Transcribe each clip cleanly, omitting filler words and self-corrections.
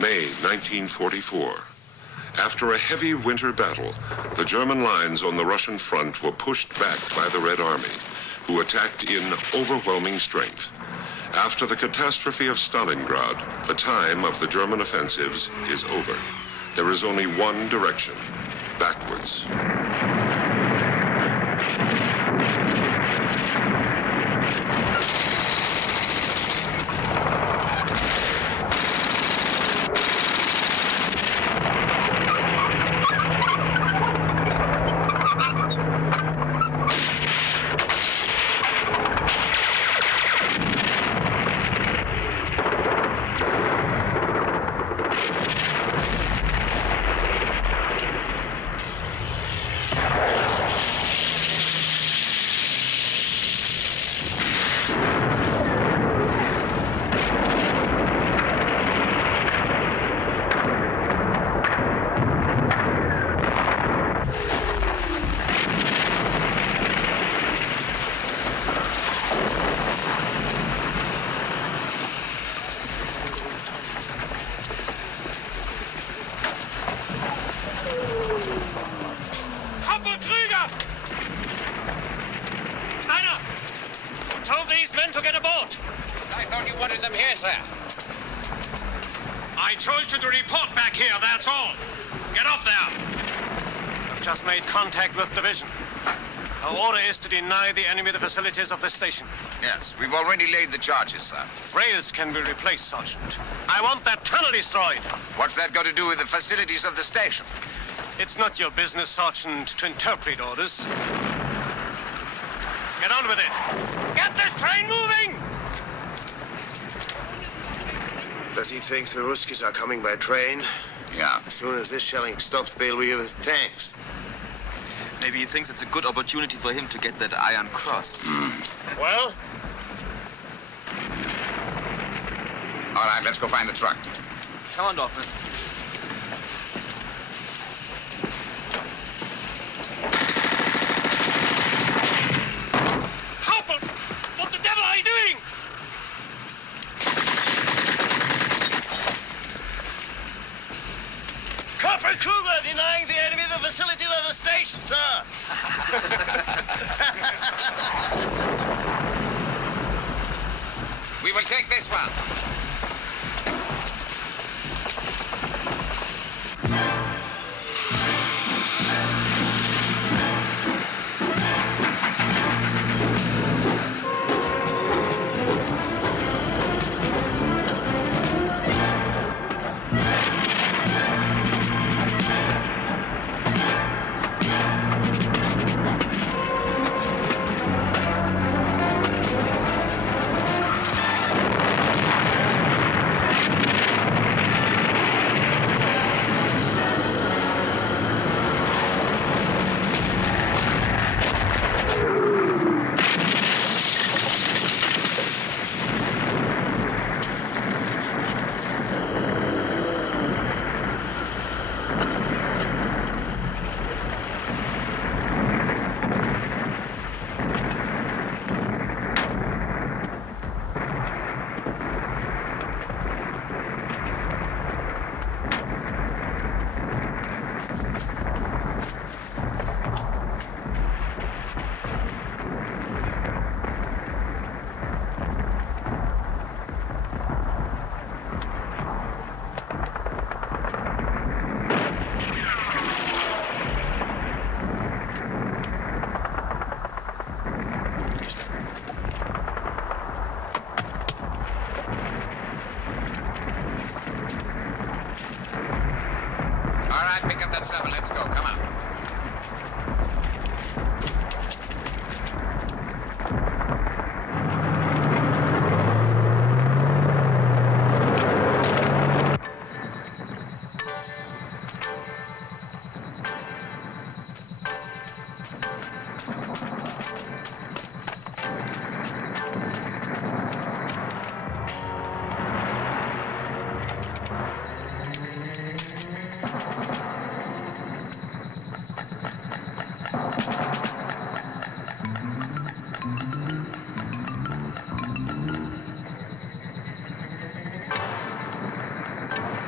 May 1944. After a heavy winter battle, the German lines on the Russian front were pushed back by the Red Army, who attacked in overwhelming strength. After the catastrophe of Stalingrad, the time of the German offensives is over. There is only one direction: backwards. I told you to report back here, that's all. Get off there. I've just made contact with division. Our order is to deny the enemy the facilities of the station. Yes, we've already laid the charges, sir. Rails can be replaced, Sergeant. I want that tunnel destroyed. What's that got to do with the facilities of the station? It's not your business, Sergeant, to interpret orders. Get on with it. Get this train moving! Does he think the Ruskies are coming by train? Yeah. As soon as this shelling stops, they'll be with tanks. Maybe he thinks it's a good opportunity for him to get that Iron Cross. Well? All right, let's go find the truck. Come on, Dorfman. Hauptmann! What the devil are you doing? Corporal Kruger denying the enemy the facilities of the station, sir. We will take this one. Pick up that 7. Let's go. Come on.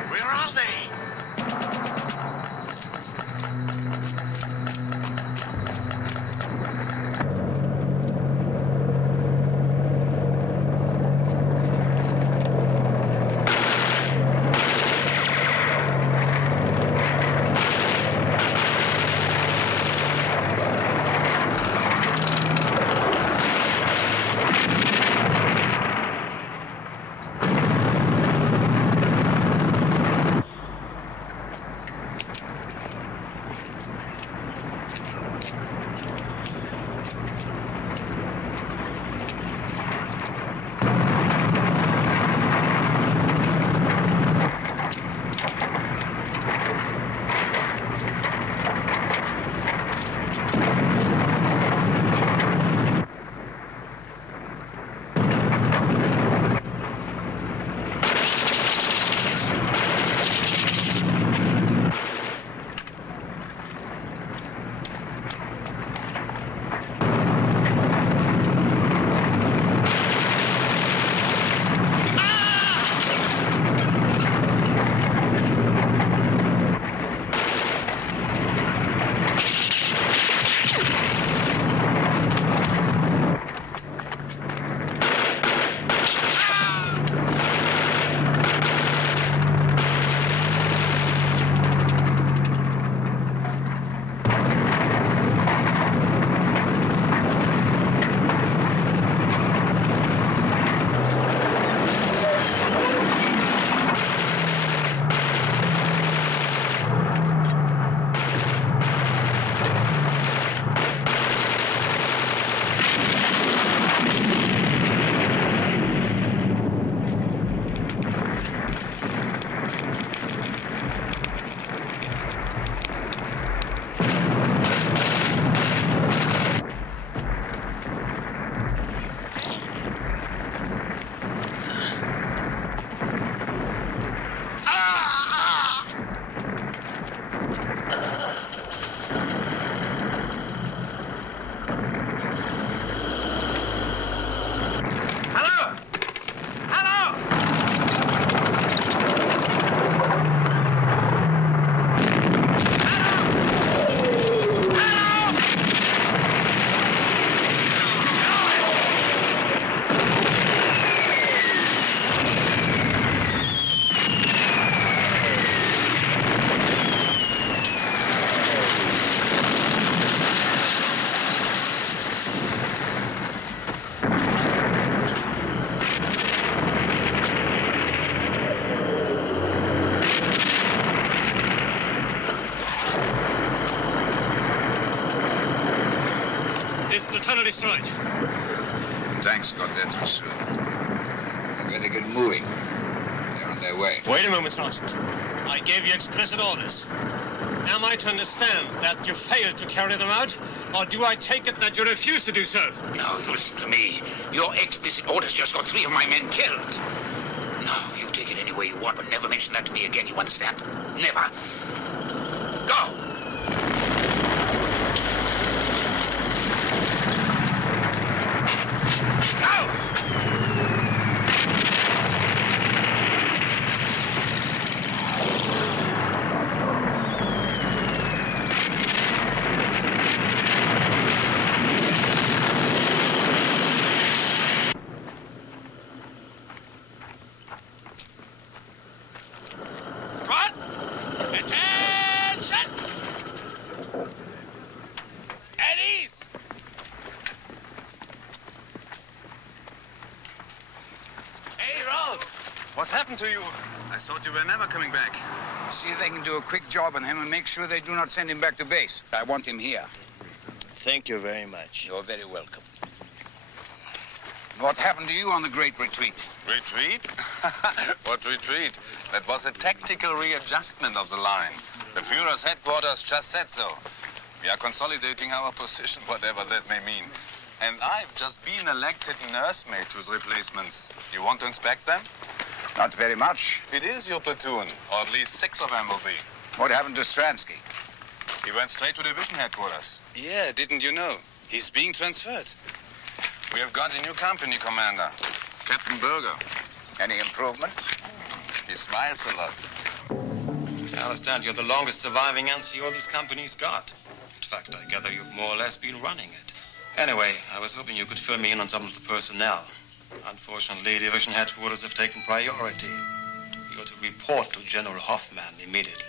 Where are they? tunnel destroyed. Tanks got there too soon. They're going to get moving. They're on their way. Wait a moment, Sergeant. I gave you explicit orders. Am I to understand that you failed to carry them out, or do I take it that you refuse to do so? No, you listen to me. Your explicit orders just got 3 of my men killed. No, you take it any way you want, but never mention that to me again, you understand? Never. Go! Go! What's happened to you? I thought you were never coming back. See if they can do a quick job on him and make sure they do not send him back to base. I want him here. Thank you very much. You're very welcome. What happened to you on the Great Retreat? Retreat? What retreat? That was a tactical readjustment of the line. The Führer's headquarters just said so. We are consolidating our position, whatever that may mean. And I've just been elected nursemaid to the replacements. You want to inspect them? Not very much. It is your platoon, or at least 6 of them will be. What happened to Stransky? He went straight to division headquarters. Yeah, didn't you know? He's being transferred. We have got a new company commander, Captain Berger. Any improvement? He smiles a lot. I understand you're the longest surviving NCO this company's got. In fact, I gather you've more or less been running it. Anyway, I was hoping you could fill me in on some of the personnel. Unfortunately, division headquarters have taken priority. You're to report to General Hoffman immediately.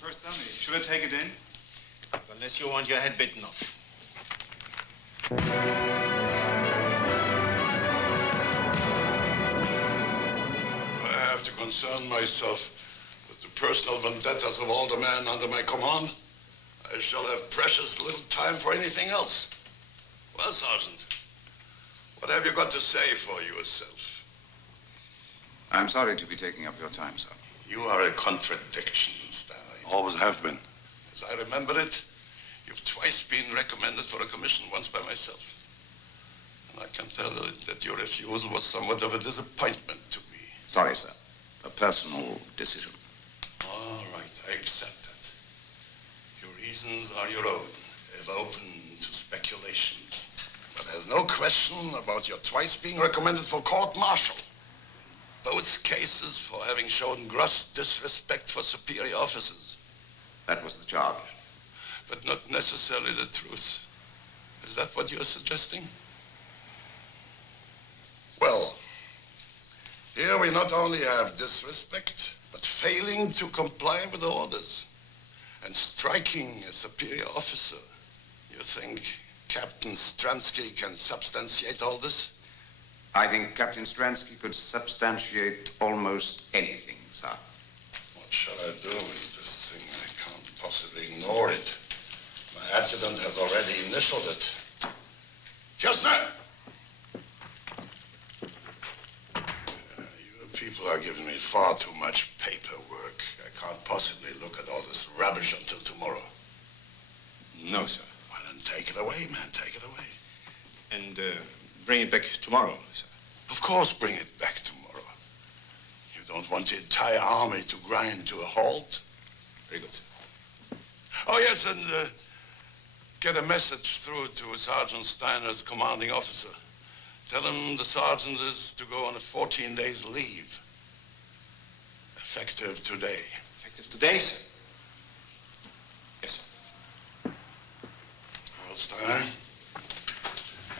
First Army. Should I take it in? Unless you want your head bitten off. I have to concern myself with the personal vendettas of all the men under my command. I shall have precious little time for anything else. Well, Sergeant, what have you got to say for yourself? I'm sorry to be taking up your time, sir. You are a contradiction, Stanley. Always have been. As I remember it, you've twice been recommended for a commission, once by myself. And I can tell that your refusal was somewhat of a disappointment to me. Sorry, sir. A personal decision. All right, I accept that. Your reasons are your own, ever open to speculations. But there's no question about your twice being recommended for court-martial. Both cases for having shown gross disrespect for superior officers. That was the charge. But not necessarily the truth. Is that what you're suggesting? Well, here we not only have disrespect, but failing to comply with orders and striking a superior officer. You think Captain Stransky can substantiate all this? I think Captain Stransky could substantiate almost anything, sir. What shall I do with this thing? I can't possibly ignore it. My adjutant has already initialed it. Kistner! You people are giving me far too much paperwork. I can't possibly look at all this rubbish until tomorrow. No, sir. Well, then take it away, man. Take it away. And bring it back tomorrow, sir. Of course, bring it back tomorrow. You don't want the entire army to grind to a halt? Very good, sir. Oh, yes, and get a message through to Sergeant Steiner's commanding officer. Tell him the sergeant is to go on a 14 days leave. Effective today. Effective today, sir? Yes, sir. Well, Steiner,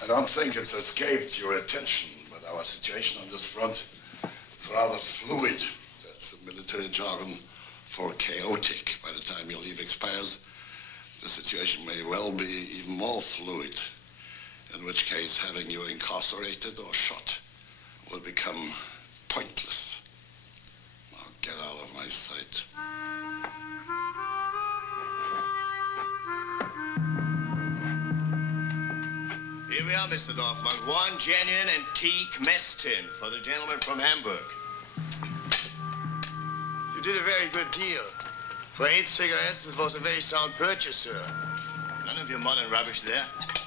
I don't think it's escaped your attention, but our situation on this front is rather fluid. That's the military jargon for chaotic. By the time your leave expires, the situation may well be even more fluid, in which case having you incarcerated or shot will become pointless. Now get out of my sight. Here we are, Mr. Dorfman. One genuine antique mess tin for the gentleman from Hamburg. You did a very good deal. For 8 cigarettes, it was a very sound purchase, sir. None of your modern rubbish there.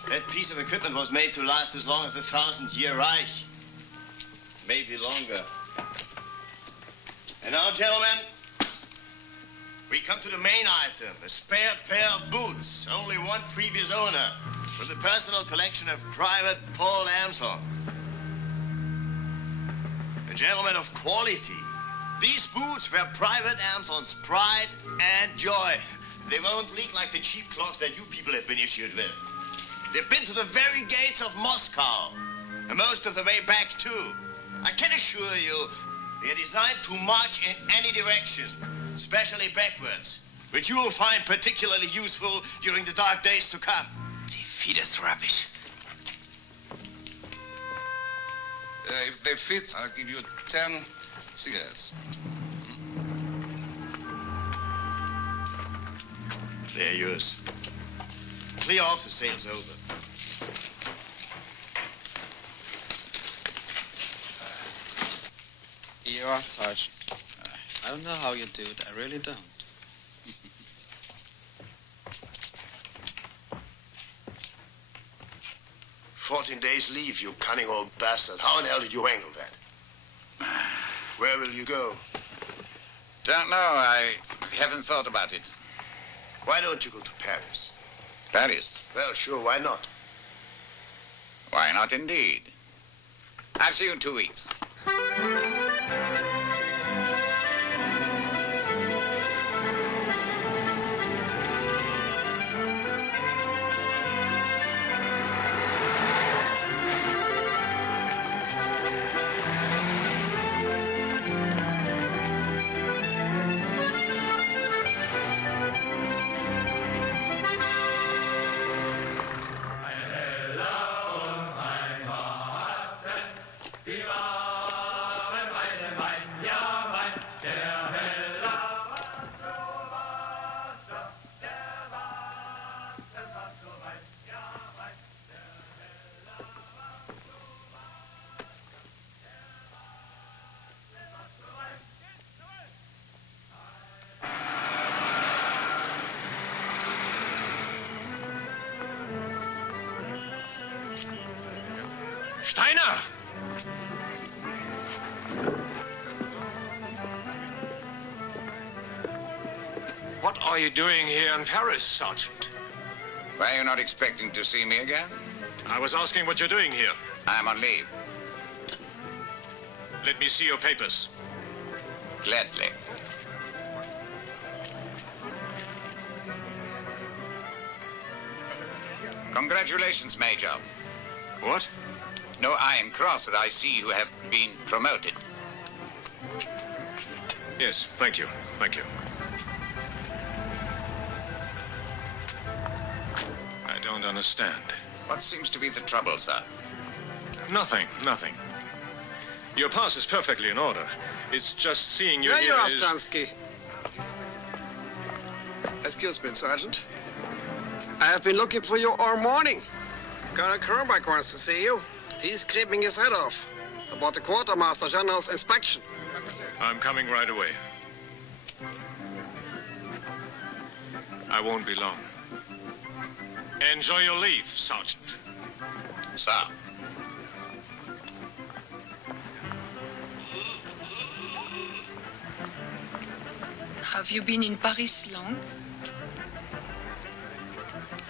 That piece of equipment was made to last as long as the 1000-year Reich. Maybe longer. And now, gentlemen, we come to the main item, a spare pair of boots. Only one previous owner. From the personal collection of Private Paul Amson. A gentleman of quality. These boots were Private Amson's pride and joy. They won't leak like the cheap clogs that you people have been issued with. They've been to the very gates of Moscow, and most of the way back, too. I can assure you, they are designed to march in any direction, especially backwards, which you will find particularly useful during the dark days to come. Feed us rubbish. If they fit, I'll give you 10 cigarettes. They're yours. clear off, the sale's over. You are, Sergeant. I don't know how you do it. I really don't. 14 days leave, you cunning old bastard. How in the hell did you angle that? Where will you go? Don't know. I haven't thought about it. Why don't you go to Paris? Paris? Well, sure, why not? Why not, indeed? I'll see you in 2 weeks. Steiner! What are you doing here in Paris, Sergeant? Were you not expecting to see me again? I was asking what you're doing here. I'm on leave. Let me see your papers. Gladly. Congratulations, Major. What? No Iron Cross, but I see you have been promoted. Yes, thank you. Thank you. I don't understand. What seems to be the trouble, sir? Nothing, nothing. Your pass is perfectly in order. It's just seeing you There here you are, is... Stransky. Excuse me, Sergeant. I have been looking for you all morning. Colonel Kronbach wants to see you. He's creeping his head off about the Quartermaster General's inspection. I'm coming right away. I won't be long. Enjoy your leave, Sergeant. Sir. Have you been in Paris long?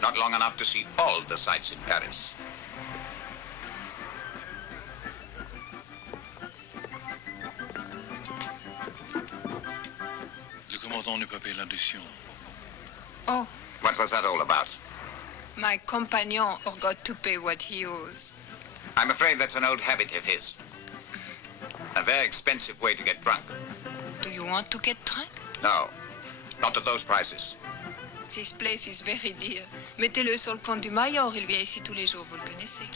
Not long enough to see all the sights in Paris. Le commandant ne peut payer l'addition. Oh, What was that all about? my compagnon forgot to pay what he owes. I'm afraid that's an old habit of his. A very expensive way to get drunk. Do you want to get drunk? No, not at those prices. This place is very dear. Mettez-le sur le compte du Major. Il vient ici tous les jours, vous le connaissez.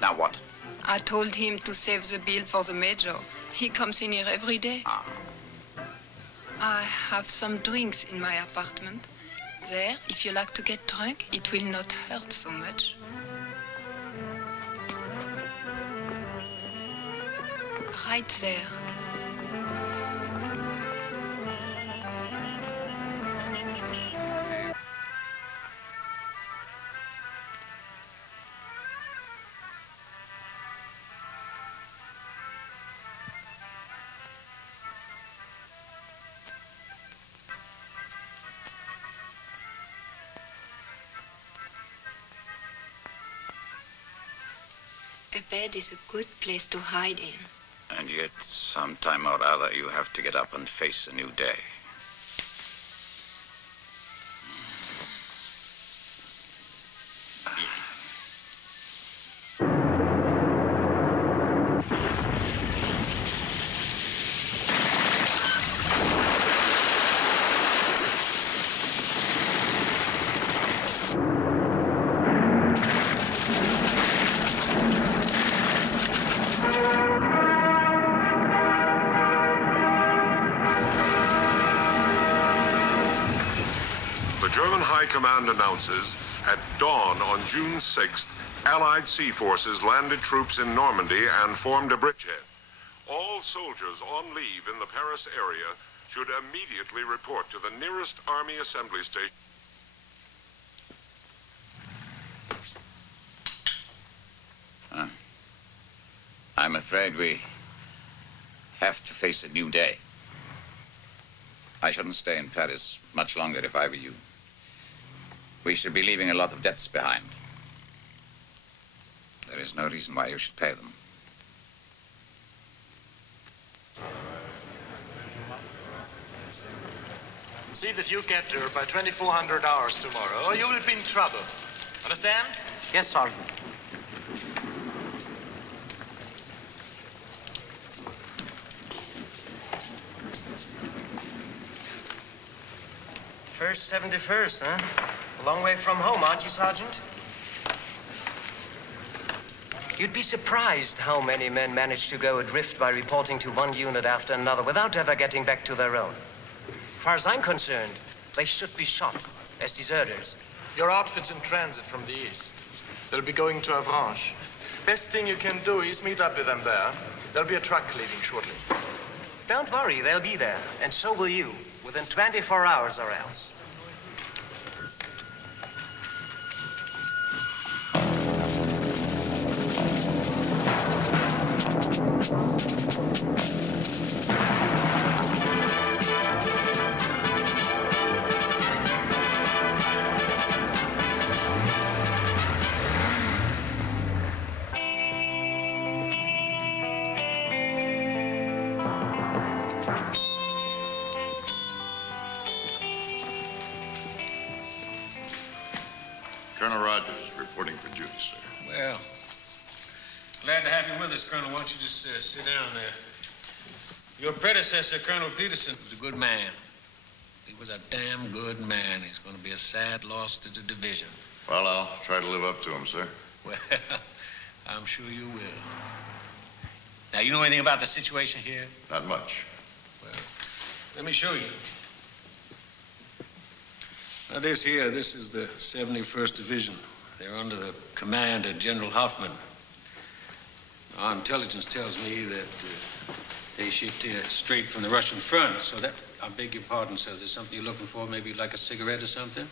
Now what? I told him to save the bill for the Major. He comes in here every day. Ah. I have some drinks in my apartment. There, if you like to get drunk, it will not hurt so much. Right there. A bed is a good place to hide in. And yet, sometime or other, you have to get up and face a new day. The German High Command announces At dawn on June 6th, Allied sea forces landed troops in Normandy and formed a bridgehead. All soldiers on leave in the Paris area should immediately report to the nearest Army assembly station. I'm afraid we have to face a new day. I shouldn't stay in Paris much longer if I were you. We should be leaving a lot of debts behind. There is no reason why you should pay them. See that you get her by 2400 hours tomorrow, or you will be in trouble. Understand? Yes, Sergeant. First 71st, huh? A long way from home, aren't you, Sergeant? You'd be surprised how many men manage to go adrift by reporting to one unit after another without ever getting back to their own. As far as I'm concerned, they should be shot as deserters. Your outfit's in transit from the east. They'll be going to Avranches. Best thing you can do is meet up with them there. There'll be a truck leaving shortly. Don't worry, they'll be there, and so will you, within 24 hours or else. Colonel Rogers, reporting for duty, sir. Well, glad to have you with us, Colonel. Why don't you just sit down there? Your predecessor, Colonel Peterson, was a good man. He was a damn good man. He's going to be a sad loss to the division. Well, I'll try to live up to him, sir. Well, I'm sure you will. Now, you know anything about the situation here? Not much. Well, let me show you. Now, this is the 71st Division. They're under the command of General Hoffman. Our intelligence tells me that they shipped here straight from the Russian front, so that, I beg your pardon, sir, there's something you're looking for, maybe like a cigarette or something?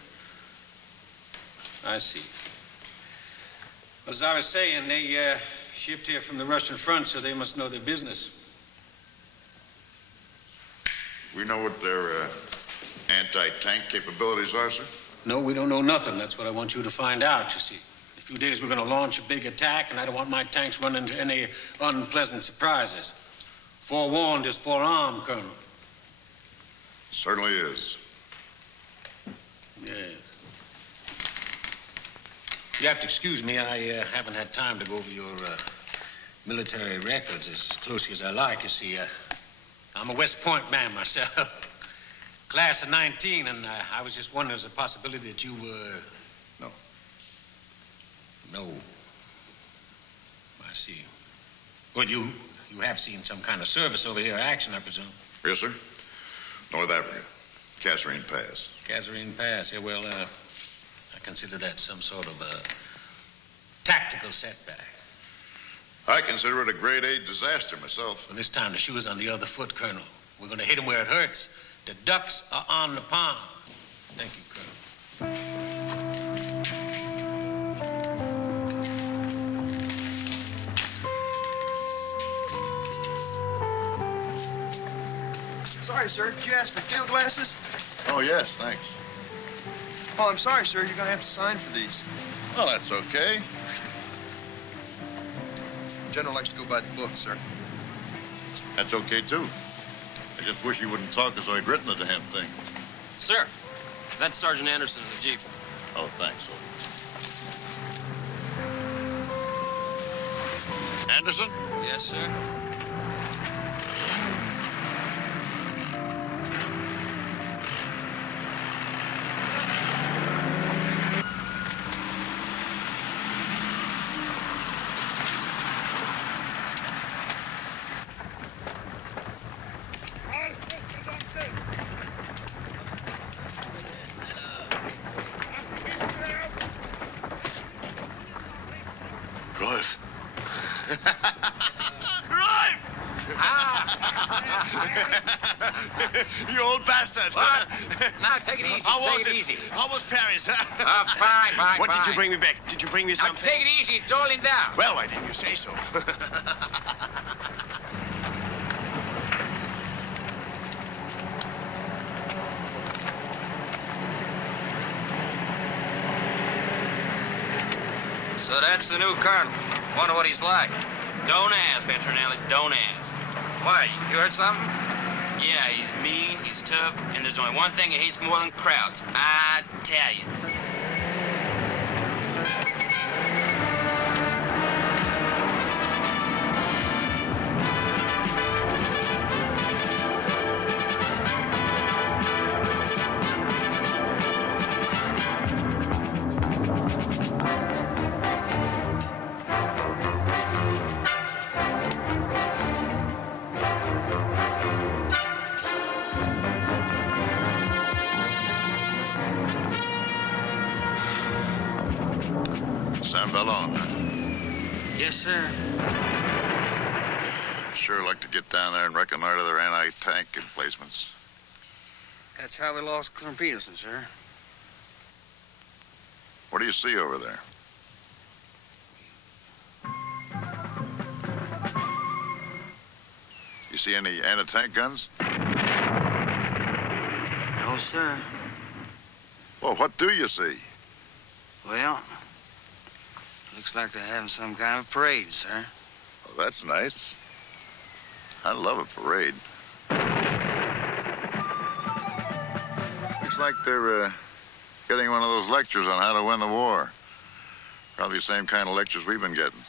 I see. Well, as I was saying, they shipped here from the Russian front, so they must know their business. We know what their anti-tank capabilities are, sir? No, we don't know nothing. That's what I want you to find out, you see. In a few days, we're going to launch a big attack, and I don't want my tanks running into any unpleasant surprises. Forewarned is forearmed, Colonel. Certainly is. Yes. You have to excuse me. I haven't had time to go over your military records as closely as I like. You see, I'm a West Point man myself. Class of 19, and I was just wondering, there's a possibility that you were... No. No. I see. Well, you have seen some kind of service over here, action, I presume. Yes, sir. North Africa. Kasserine Pass. Kasserine Pass. Yeah, well, I consider that some sort of a tactical setback. I consider it a grade A disaster myself. Well, this time the shoe is on the other foot, Colonel. We're going to hit him where it hurts. The ducks are on the pond. Thank you, Colonel. Sorry, sir. Did you ask for field glasses? Oh, yes, thanks. Oh, I'm sorry, sir. You're going to have to sign for these. Well, that's okay. General likes to go by the book, sir. That's okay, too. I just wish you wouldn't talk as though I'd written the damn thing. Sir, that's Sergeant Anderson in the Jeep. Oh, thanks. Anderson? Yes, sir. You old bastard. What? Now, take it easy. How was Take it it? easy. How was Paris? Fine. What did you bring me back? Did you bring me Now, something? take it easy. It's all in there. Well, why didn't you say so? So that's the new colonel. Wonder what he's like. Don't ask, Petronelli, don't ask. Why, you heard something? Yeah, he's mean, he's tough, and there's only one thing he hates more than crowds. Italians. San Ballon. Yes, sir. Sure like to get down there and reconnoiter their anti-tank emplacements. That's how we lost Colonel Peterson, sir. What do you see over there? You see any anti-tank guns? No, sir. Well, what do you see? Well, looks like they're having some kind of parade, sir. Oh, that's nice. I love a parade. Looks like they're getting one of those lectures on how to win the war. Probably the same kind of lectures we've been getting.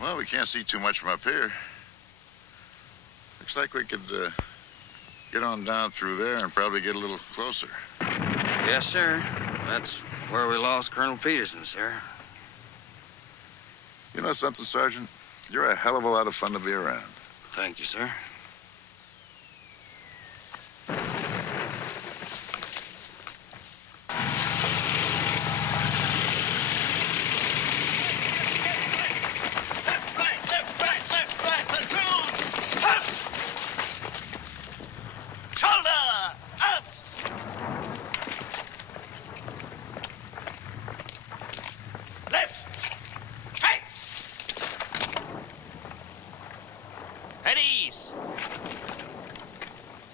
Well, we can't see too much from up here. Looks like we could get on down through there and probably get a little closer. Yes, sir. That's where we lost Colonel Peterson, sir. You know something, Sergeant? You're a hell of a lot of fun to be around. Thank you, sir.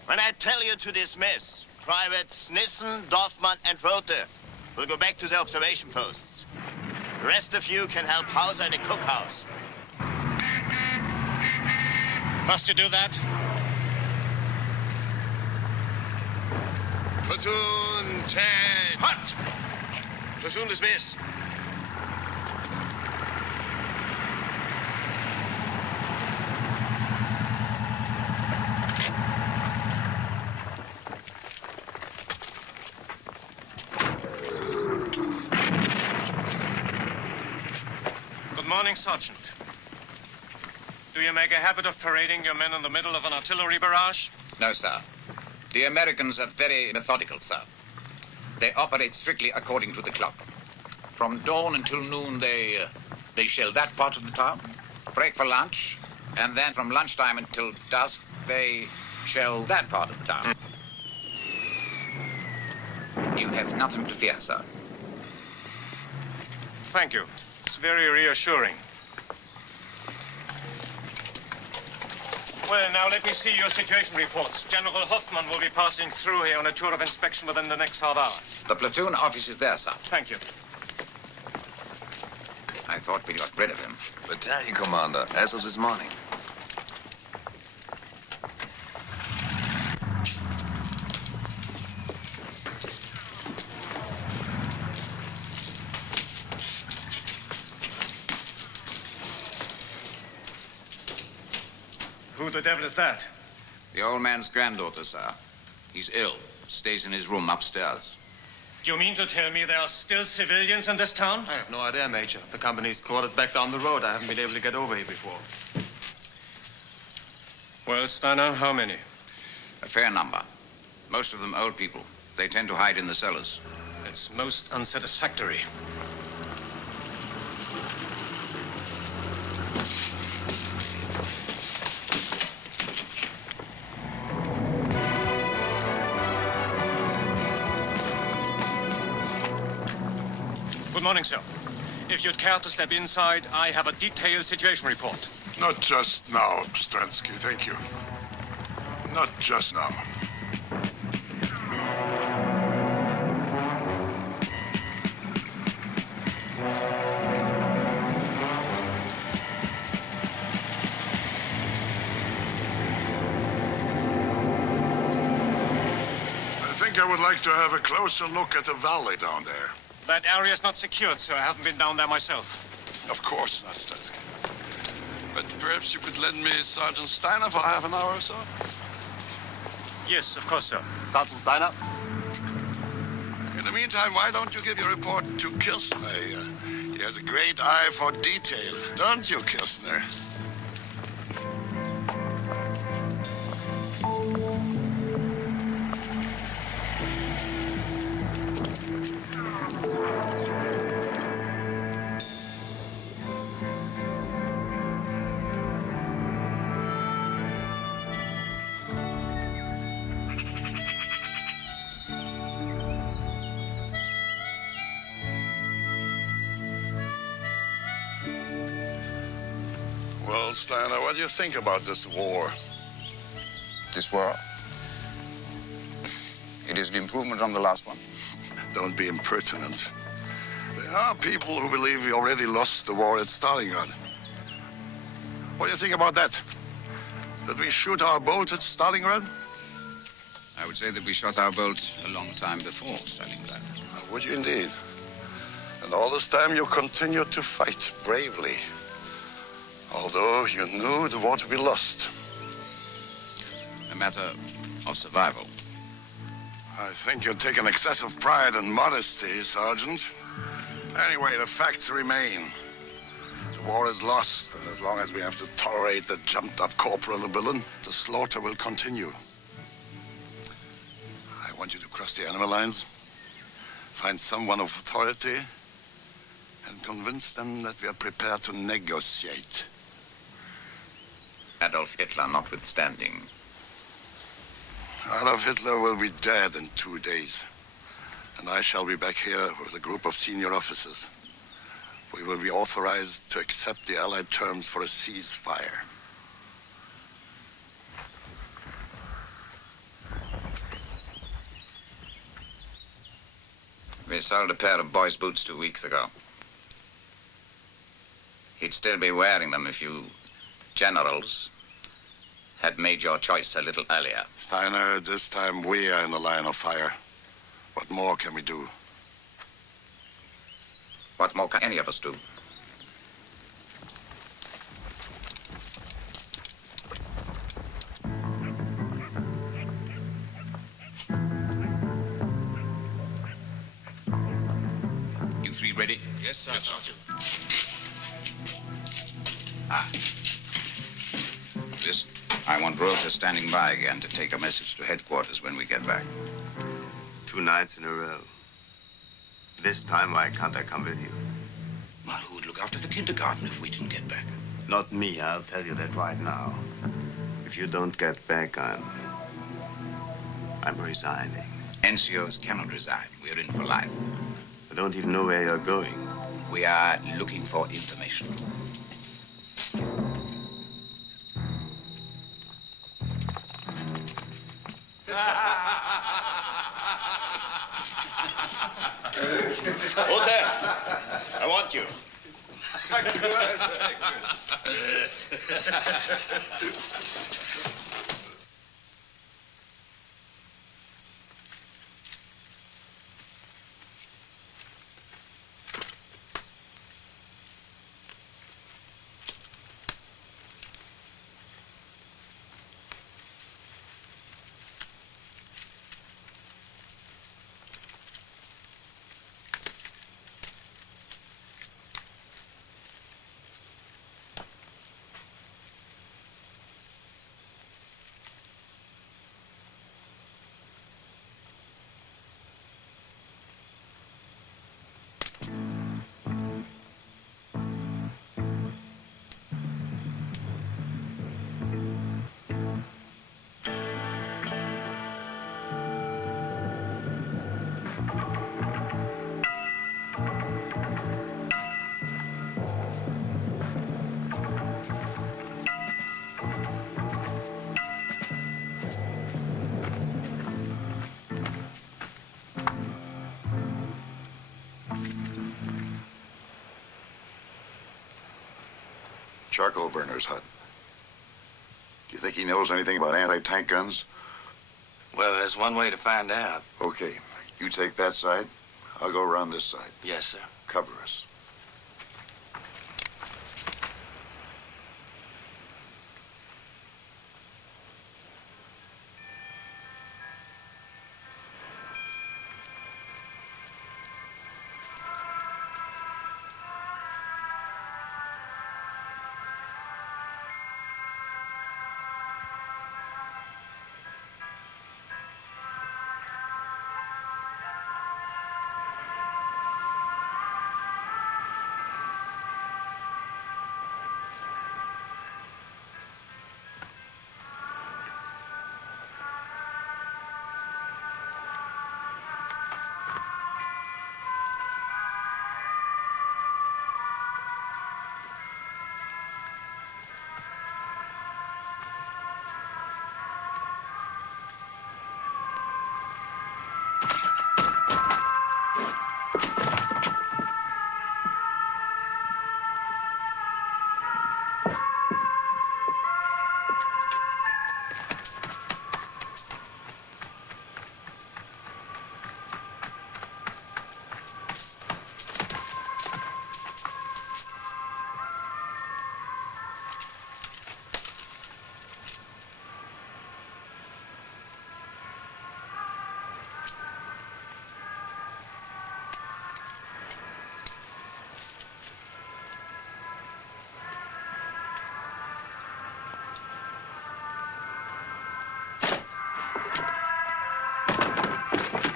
When I tell you to dismiss, Privates Nissen, Dorfman, and Rothe will go back to their observation posts. The rest of you can help Hauser in the cookhouse. Must you do that? Platoon 10. Hot! Platoon dismiss. Good morning, Sergeant. Do you make a habit of parading your men in the middle of an artillery barrage? No, sir. The Americans are very methodical, sir. They operate strictly according to the clock. From dawn until noon, they shell that part of the town, break for lunch, and then from lunchtime until dusk, they shell that part of the town. You have nothing to fear, sir. Thank you. It's very reassuring. Well, now let me see your situation reports. General Hoffman will be passing through here on a tour of inspection within the next half hour. The platoon office is there, sir. Thank you. I thought we got rid of him. Battalion commander, as of this morning. Who the devil is that? The old man's granddaughter, sir. He's ill. Stays in his room upstairs. Do you mean to tell me there are still civilians in this town? I have no idea, Major. The company's quartered back down the road. I haven't been able to get over here before. Well, Steiner, how many? A fair number. Most of them old people. They tend to hide in the cellars. It's most unsatisfactory. Good morning, sir. If you'd care to step inside, I have a detailed situation report. Not just now, Stransky, thank you. Not just now. I would like to have a closer look at the valley down there. That area is not secured, sir. I haven't been down there myself. Of course not, Stransky. But perhaps you could lend me Sergeant Steiner for half an hour or so? Yes, of course, sir. Sergeant Steiner? In the meantime, why don't you give your report to Kirstner? He has a great eye for detail, don't you, Kirstner? Well, Steiner, what do you think about this war? This war? It is an improvement on the last one. Don't be impertinent. There are people who believe we already lost the war at Stalingrad. What do you think about that? Did we shoot our bolt at Stalingrad? I would say that we shot our bolt a long time before Stalingrad. Would you indeed? And all this time you continued to fight bravely. Although you knew the war to be lost. A matter of survival. I think you take an excessive pride and modesty, Sergeant. Anyway, the facts remain. The war is lost, and as long as we have to tolerate the jumped-up corporal and villain, the slaughter will continue. I want you to cross the enemy lines, find someone of authority, and convince them that we are prepared to negotiate. Adolf Hitler notwithstanding. Adolf Hitler will be dead in 2 days. And I shall be back here with a group of senior officers. We will be authorized to accept the Allied terms for a ceasefire. We sold a pair of boys' boots 2 weeks ago. He'd still be wearing them if you generals had made your choice a little earlier. Steiner, this time we are in the line of fire. What more can we do? What more can any of us do? You three ready? Yes, sir. Yes, Sergeant. Listen, I want Rother standing by again to take a message to headquarters when we get back. 2 nights in a row. This time, why can't I come with you? Well, who would look after the kindergarten if we didn't get back? Not me, I'll tell you that right now. If you don't get back, I'm resigning. NCOs cannot resign. We're in for life. I don't even know where you're going. We are looking for information. Walter, I want you. charcoal burner's hut. Do you think he knows anything about anti-tank guns? Well, there's one way to find out. Okay, you take that side. I'll go around this side. Yes, sir. Cover us.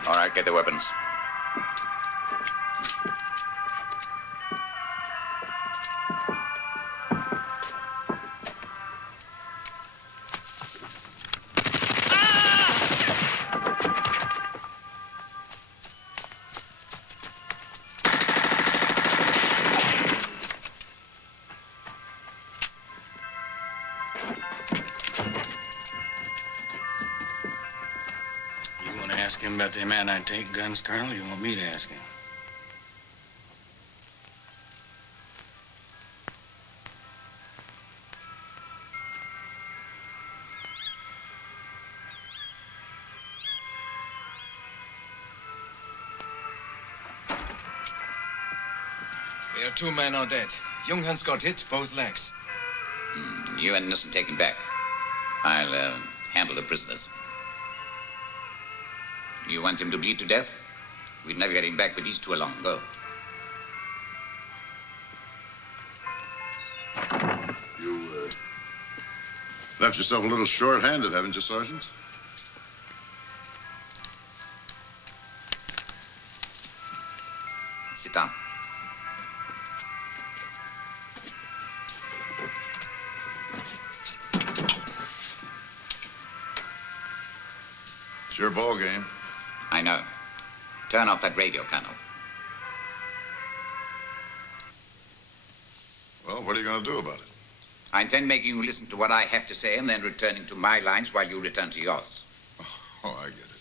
All right, get the weapons. Ask him about them anti-tank guns, Colonel. You want me to ask him? There are 2 men are dead. Junghans got hit, both legs. You and Nissen take him back. I'll handle the prisoners. You want him to bleed to death? We'd never get him back with these 2 along. Go. You left yourself a little short-handed, haven't you, Sergeant? Sit down. It's your ball game. I know. Turn off that radio, Colonel. Well, what are you going to do about it? I intend making you listen to what I have to say and then returning to my lines while you return to yours. Oh, I get it.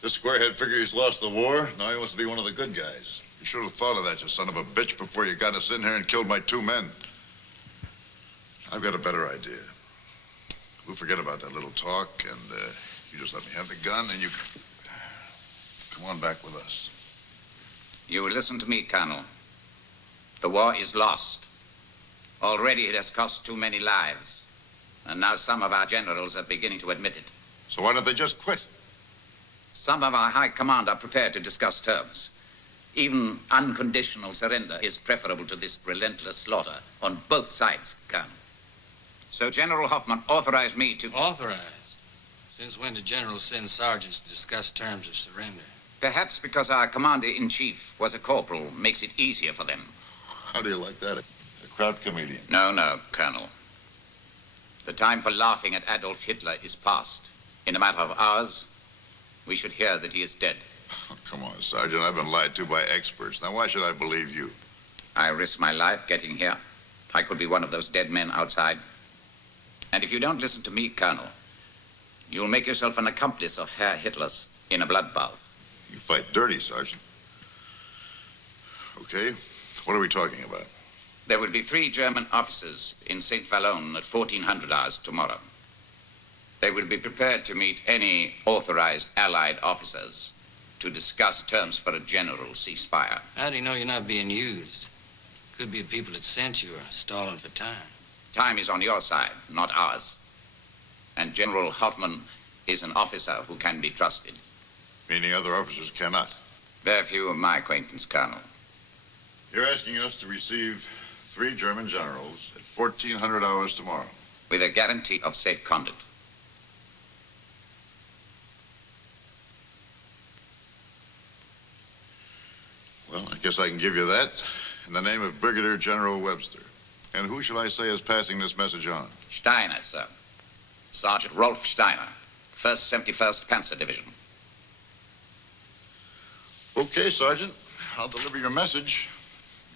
This squarehead figure he's lost the war. Now he wants to be one of the good guys. You should have thought of that, you son of a bitch, before you got us in here and killed my 2 men. I've got a better idea. We'll forget about that little talk, and you just let me have the gun, and you come on back with us. You listen to me, Colonel. The war is lost. Already it has cost too many lives. And now some of our generals are beginning to admit it. So why don't they just quit? Some of our high command are prepared to discuss terms. Even unconditional surrender is preferable to this relentless slaughter on both sides, Colonel. So General Hoffman authorized me to... Authorized? Since when did generals send sergeants to discuss terms of surrender? Perhaps because our commander-in-chief was a corporal makes it easier for them. How do you like that? A crowd comedian? No, Colonel. The time for laughing at Adolf Hitler is past. In a matter of hours, we should hear that he is dead. Oh, come on, Sergeant. I've been lied to by experts. Now, why should I believe you? I risked my life getting here. I could be one of those dead men outside. And if you don't listen to me, Colonel, you'll make yourself an accomplice of Herr Hitler's in a bloodbath. You fight dirty, Sergeant. Okay, what are we talking about? There will be 3 German officers in St. Vallon at 1400 hours tomorrow. They will be prepared to meet any authorized Allied officers to discuss terms for a general ceasefire. How do you know you're not being used? Could be the people that sent you are stalling for time. Time is on your side, not ours. And General Hoffman is an officer who can be trusted. Meaning other officers cannot? Very few of my acquaintance, Colonel. You're asking us to receive 3 German generals at 1400 hours tomorrow. With a guarantee of safe conduct. Well, I guess I can give you that in the name of Brigadier General Webster. And who shall I say is passing this message on? Steiner, sir. Sergeant Rolf Steiner, 1st 71st Panzer Division. Okay, Sergeant. I'll deliver your message.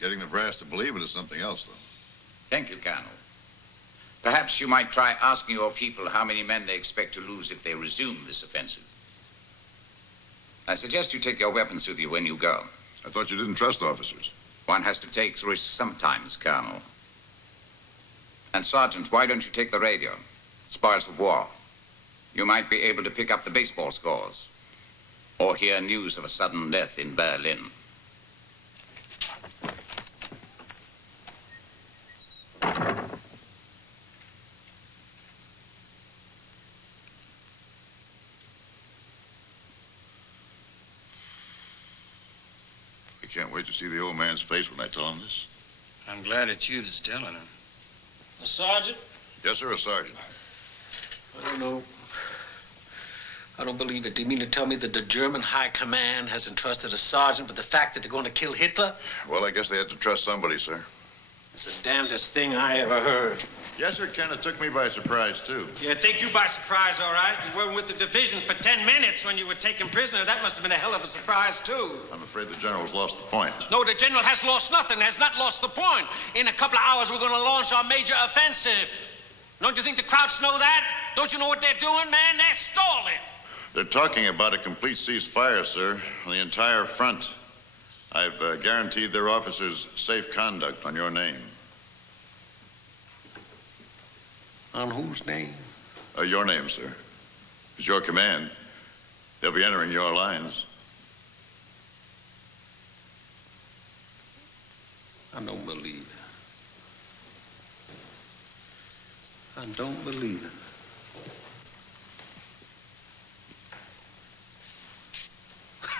Getting the brass to believe it is something else, though. Thank you, Colonel. Perhaps you might try asking your people how many men they expect to lose if they resume this offensive. I suggest you take your weapons with you when you go. I thought you didn't trust officers. One has to take risks sometimes, Colonel. And, Sergeant, why don't you take the radio? Spoils of war. You might be able to pick up the baseball scores. Or hear news of a sudden death in Berlin. I can't wait to see the old man's face when I tell him this. I'm glad it's you that's telling him. A sergeant? Yes, sir, a sergeant. I don't know. I don't believe it. Do you mean to tell me that the German High Command has entrusted a sergeant with the fact that they're going to kill Hitler? Well, I guess they had to trust somebody, sir. It's the damnedest thing I ever heard. Yes, sir, it kind of took me by surprise, too. Yeah, take you by surprise, all right. You weren't with the division for 10 minutes when you were taken prisoner. That must have been a hell of a surprise, too. I'm afraid the general's lost the point. No, the general has lost nothing, has not lost the point. In a couple of hours, we're going to launch our major offensive. Don't you think the Krauts know that? Don't you know what they're doing, man? They're stalling. They're talking about a complete ceasefire, sir, on the entire front. I've guaranteed their officers safe conduct on your name. On whose name? Your name, sir. It's your command. They'll be entering your lines. I don't believe it. I don't believe it.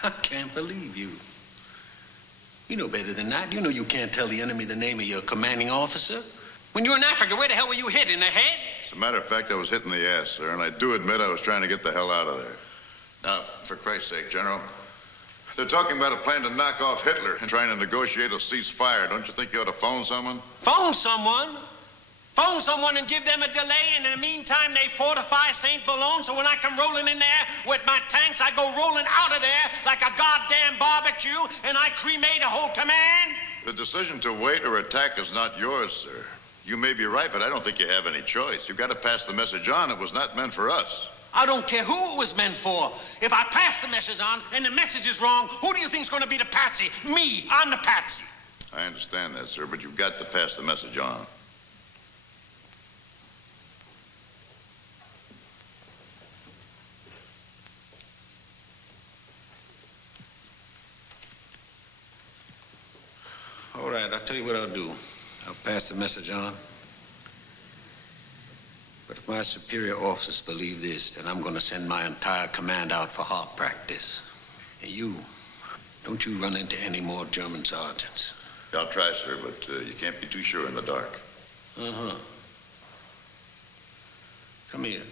I can't believe you. You know better than that. You know you can't tell the enemy the name of your commanding officer. When you were in Africa, where the hell were you hit? In the head? As a matter of fact, I was hit in the ass, sir, and I do admit I was trying to get the hell out of there. Now, for Christ's sake, General, they're talking about a plan to knock off Hitler and trying to negotiate a ceasefire. Don't you think you ought to phone someone? Phone someone? Phone someone and give them a delay, and in the meantime, they fortify St. Vallon, so when I come rolling in there with my tanks, I go rolling out of there like a goddamn barbecue, and I cremate a whole command? The decision to wait or attack is not yours, sir. You may be right, but I don't think you have any choice. You've got to pass the message on. It was not meant for us. I don't care who it was meant for. If I pass the message on and the message is wrong, who do you think's going to be the patsy? Me. I'm the patsy. I understand that, sir, but you've got to pass the message on. All right, I'll tell you what I'll do. I'll pass the message on. But if my superior officers believe this, then I'm going to send my entire command out for hard practice. And you, don't you run into any more German sergeants. I'll try, sir, but you can't be too sure in the dark. Uh-huh. Come here.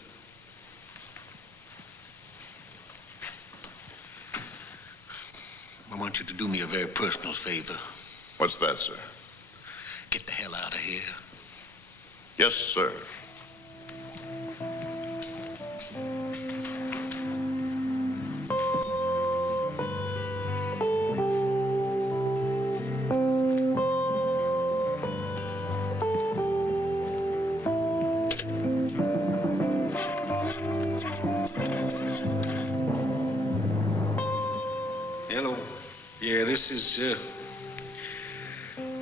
I want you to do me a very personal favor. What's that, sir? Get the hell out of here. Yes, sir. Hello. Yeah, this is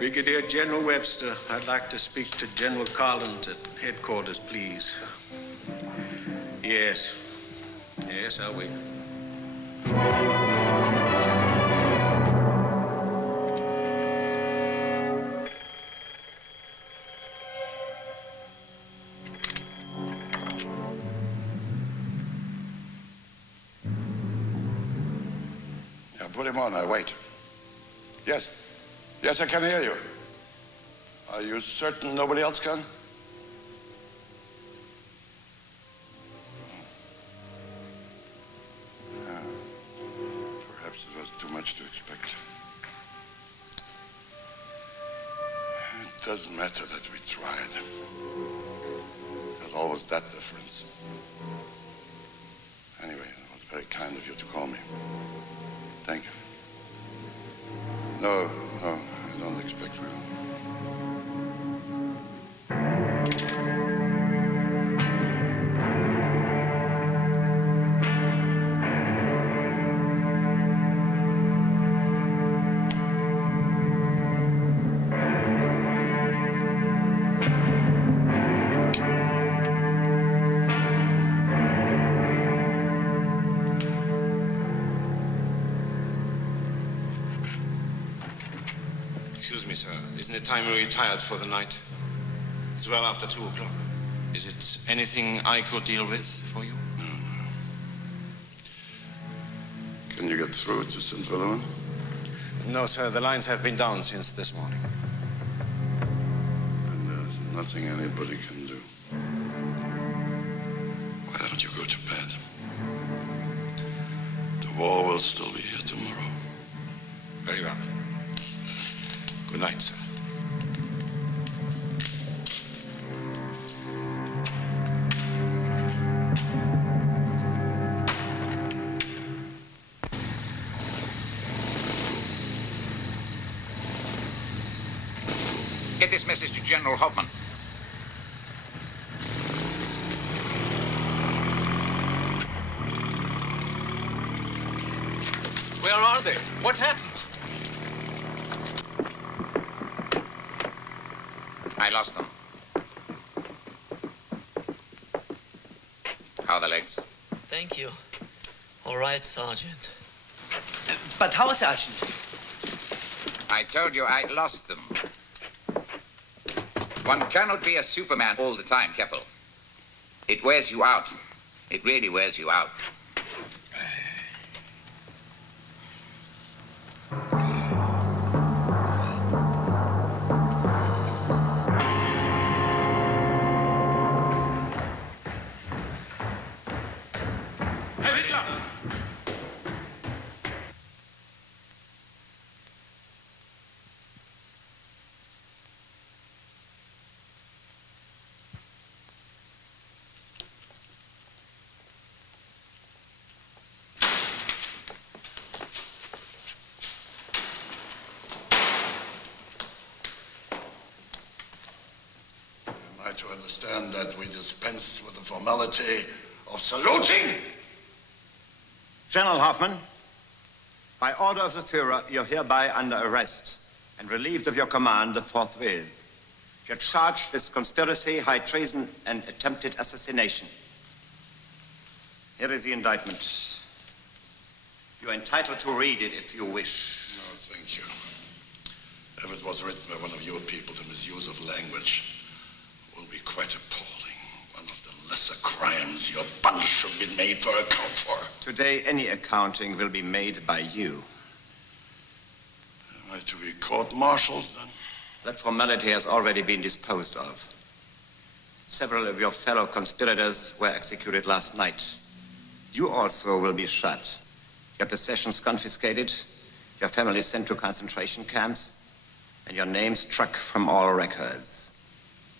Brigadier General Webster, I'd like to speak to General Collins at headquarters, please. Yes. Yes, I'll wait. Yeah, put him on. I wait. Yes. Yes, I can hear you. Are you certain nobody else can? Perhaps it was too much to expect. It doesn't matter that we tried. There's always that difference. Anyway, it was very kind of you to call me. Thank you. No, I don't expect we will. Excuse me, sir. Isn't it time we retired for the night? It's well after 2 o'clock. Is it anything I could deal with for you? No. Can you get through to St. Philemon? No, sir. The lines have been down since this morning. And there's nothing anybody can do. Why don't you go to bed? The war will still be here tomorrow. Very well. Good night, sir. Get this message to General Hoffman. Where are they? What happened? I lost them. How are the legs? Thank you. All right, Sergeant. But how, Sergeant? I told you I lost them. One cannot be a Superman all the time, Keppel. It wears you out. It really wears you out. To understand that we dispense with the formality of saluting? General Hoffman, by order of the Führer, you're hereby under arrest and relieved of your command forthwith. You're charged with conspiracy, high treason, and attempted assassination. Here is the indictment. You're entitled to read it if you wish. No, thank you. If it was written by one of your people, the misuse of language will be quite appalling. One of the lesser crimes your bunch should be made for account for. Today, any accounting will be made by you. Am I to be court-martialed, then? That formality has already been disposed of. Several of your fellow conspirators were executed last night. You also will be shot. Your possessions confiscated, your family sent to concentration camps, and your name struck from all records.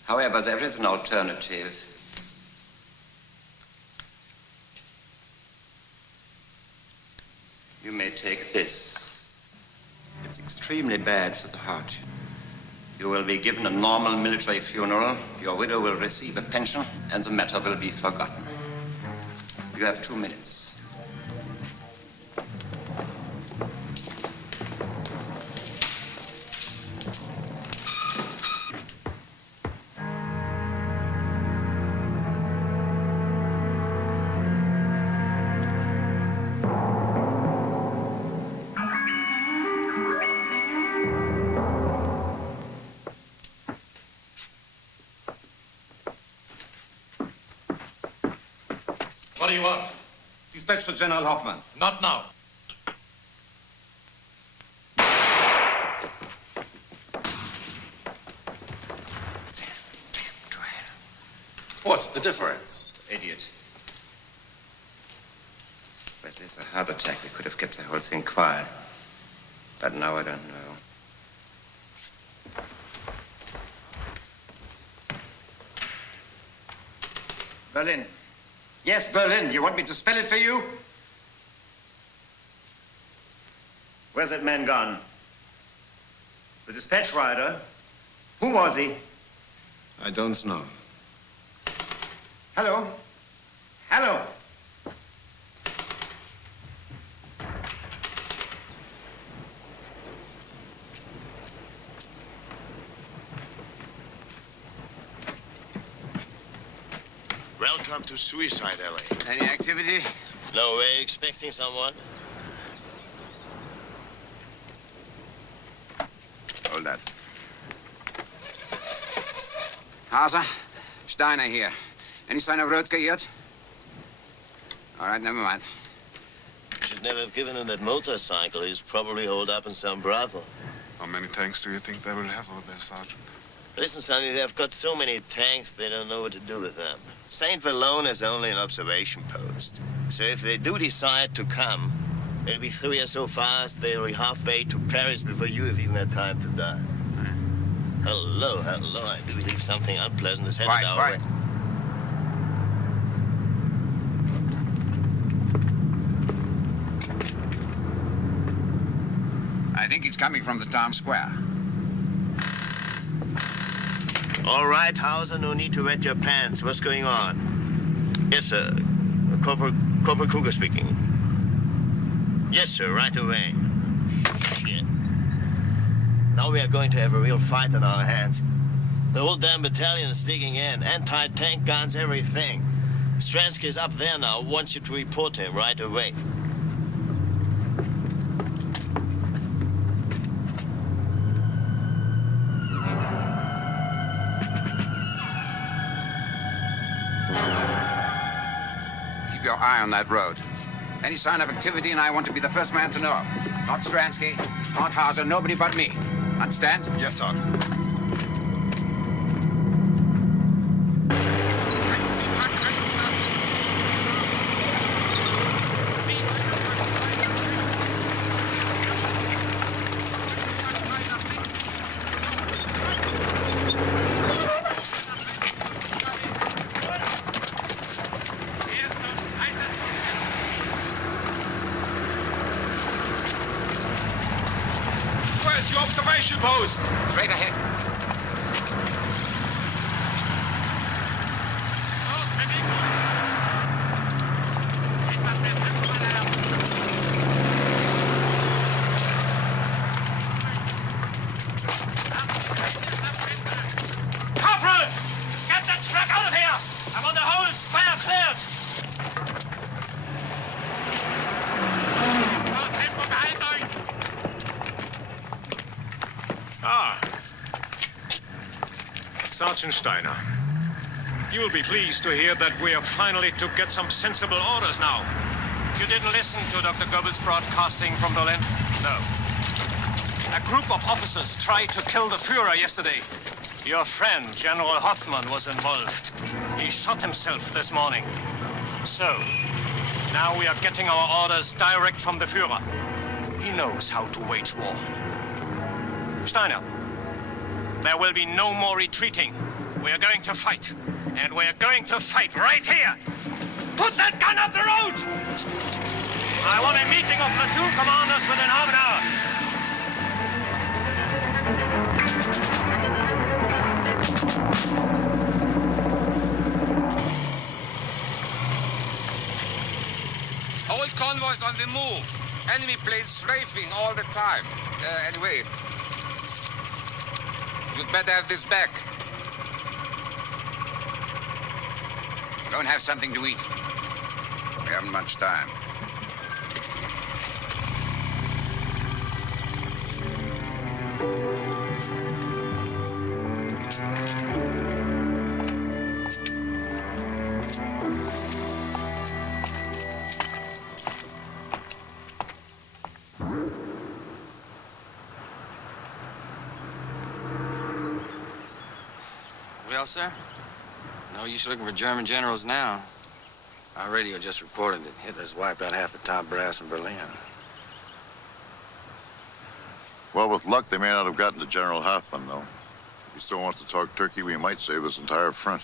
However, there is an alternative. You may take this. It's extremely bad for the heart. You will be given a normal military funeral, your widow will receive a pension, and the matter will be forgotten. You have 2 minutes. What do you want? Dispatch to General Hoffman. Not now. What's the difference? Idiot. If there's a heart attack, we could have kept the whole thing quiet. But now I don't know. Berlin. Yes, Berlin. You want me to spell it for you? Where's that man gone? The dispatch rider? Who was he? I don't know. Hello? Hello? Welcome to Suicide Alley. Any activity? No, we're expecting someone. Hold that. Hauser, Steiner here. Any sign of Rödke yet? All right, never mind. Should never have given him that motorcycle. He's probably holed up in some brothel. How many tanks do you think they will have over there, Sergeant? Listen, Sonny, they've got so many tanks, they don't know what to do with them. St. Vallone is only an observation post. So if they do decide to come, they'll be through here so fast they'll be halfway to Paris before you have even had time to die. Hello, hello. I do believe something unpleasant is headed our way. I think it's coming from the town square. All right, Hauser, no need to wet your pants. What's going on? Yes, sir. Corporal Kruger speaking. Yes, sir, right away. Shit. Now we are going to have a real fight on our hands. The whole damn battalion is digging in. Anti-tank guns, everything. Stransky is up there now. Wants you to report him right away. Keep your eye on that road. Any sign of activity, and I want to be the first man to know. Not Stransky, not Hauser, nobody but me. Understand? Yes, Sergeant. Observation post! Straight ahead. Corporal! Get that truck out of here! I want the whole square cleared! Ah. Sergeant Steiner, you'll be pleased to hear that we are finally to get some sensible orders now. You didn't listen to Dr. Goebbels' broadcasting from Berlin? No. A group of officers tried to kill the Führer yesterday. Your friend, General Hoffman, was involved. He shot himself this morning. So, now we are getting our orders direct from the Führer. He knows how to wage war. Steiner, there will be no more retreating. We are going to fight. And we are going to fight right here. Put that gun up the road! I want a meeting of platoon commanders within half an hour. Whole convoys on the move. Enemy planes strafing all the time. Anyway, you'd better have this back. Don't have something to eat. We haven't much time. Well, sir? No use looking for German generals now. Our radio just reported that Hitler's wiped out half the top brass in Berlin. Well, with luck, they may not have gotten to General Hoffman, though. If he still wants to talk turkey, we might save this entire front.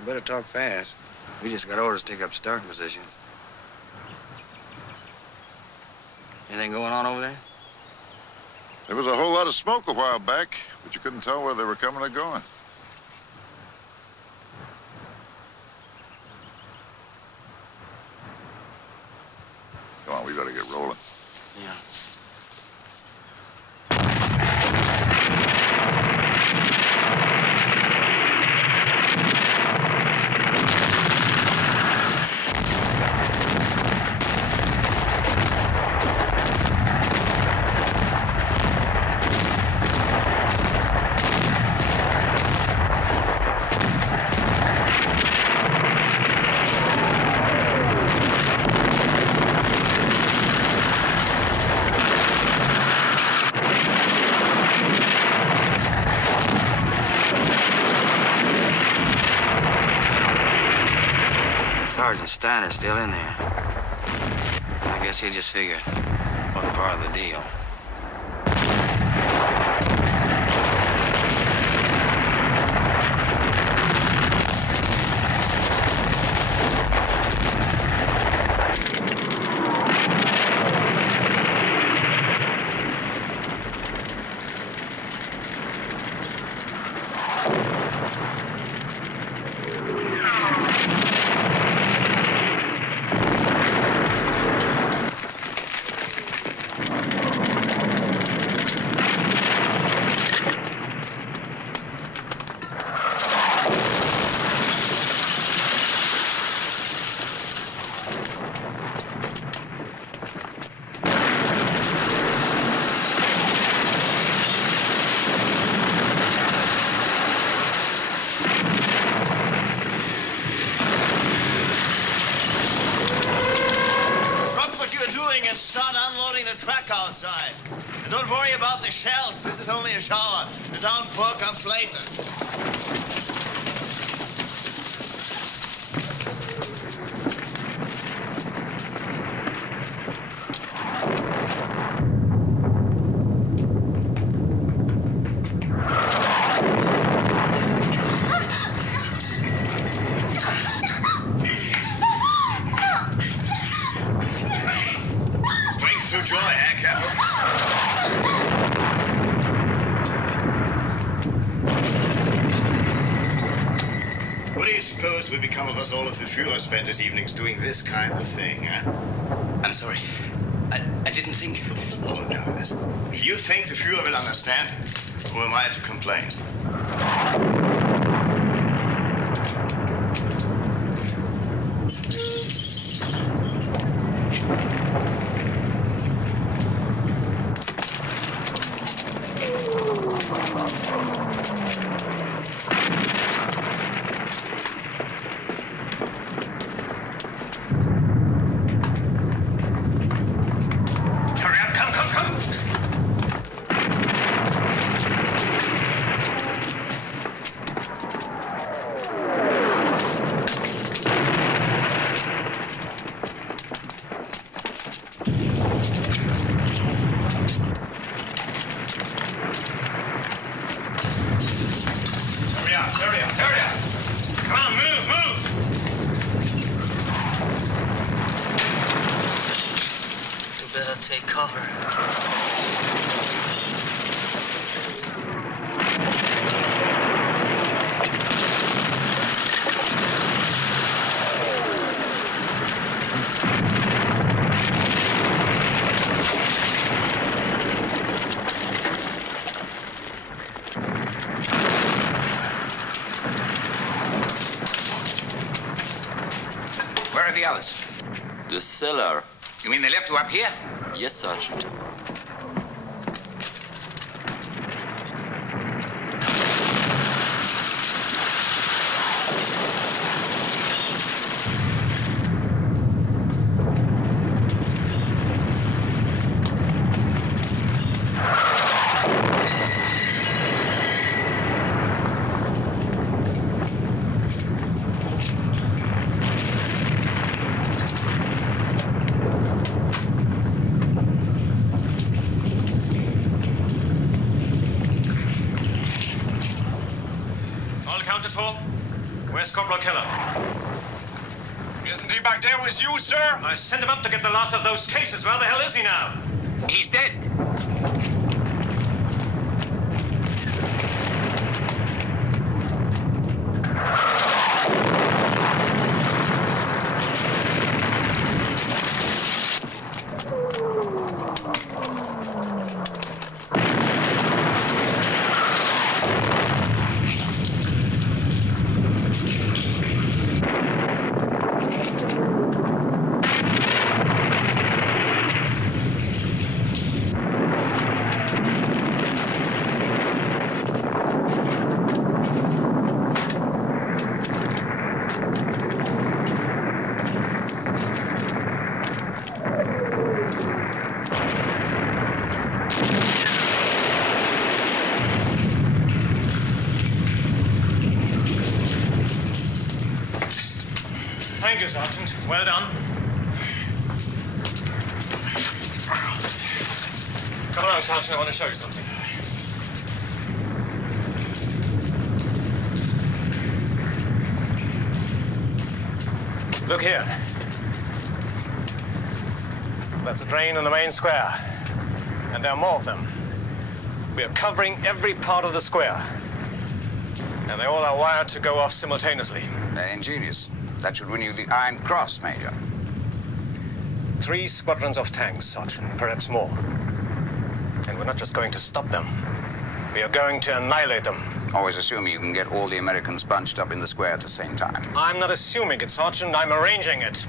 We better talk fast. We just got orders to take up starting positions. Anything going on over there? There was a whole lot of smoke a while back, but you couldn't tell where they were coming or going. Come on, we better get rolling. Yeah. Sergeant Steiner's still in there. I guess he just figured what part of the deal. And start unloading the truck outside. And don't worry about the shells. This is only a shower. The downpour comes later. Would become of us all if the Führer spent his evenings doing this kind of thing, huh? I'm sorry. I didn't think. Don't apologize. If you think the Führer will understand, who am I to complain? Take cover. Where are the others? The cellar. You mean they left you up here? Yes, Sergeant. Hall? Where's Corporal Keller? Isn't he back there with you, sir? I sent him up to get the last of those cases. Where the hell is he now? He's dead. Thank you, Sergeant. Well done. Come around, Sergeant. I want to show you something. Look here. That's a drain in the main square. And there are more of them. We are covering every part of the square. And they all are wired to go off simultaneously. Ingenious. That should win you the Iron Cross, Major. 3 squadrons of tanks, Sergeant, perhaps more. And we're not just going to stop them. We are going to annihilate them. Always assuming you can get all the Americans bunched up in the square at the same time. I'm not assuming it, Sergeant. I'm arranging it.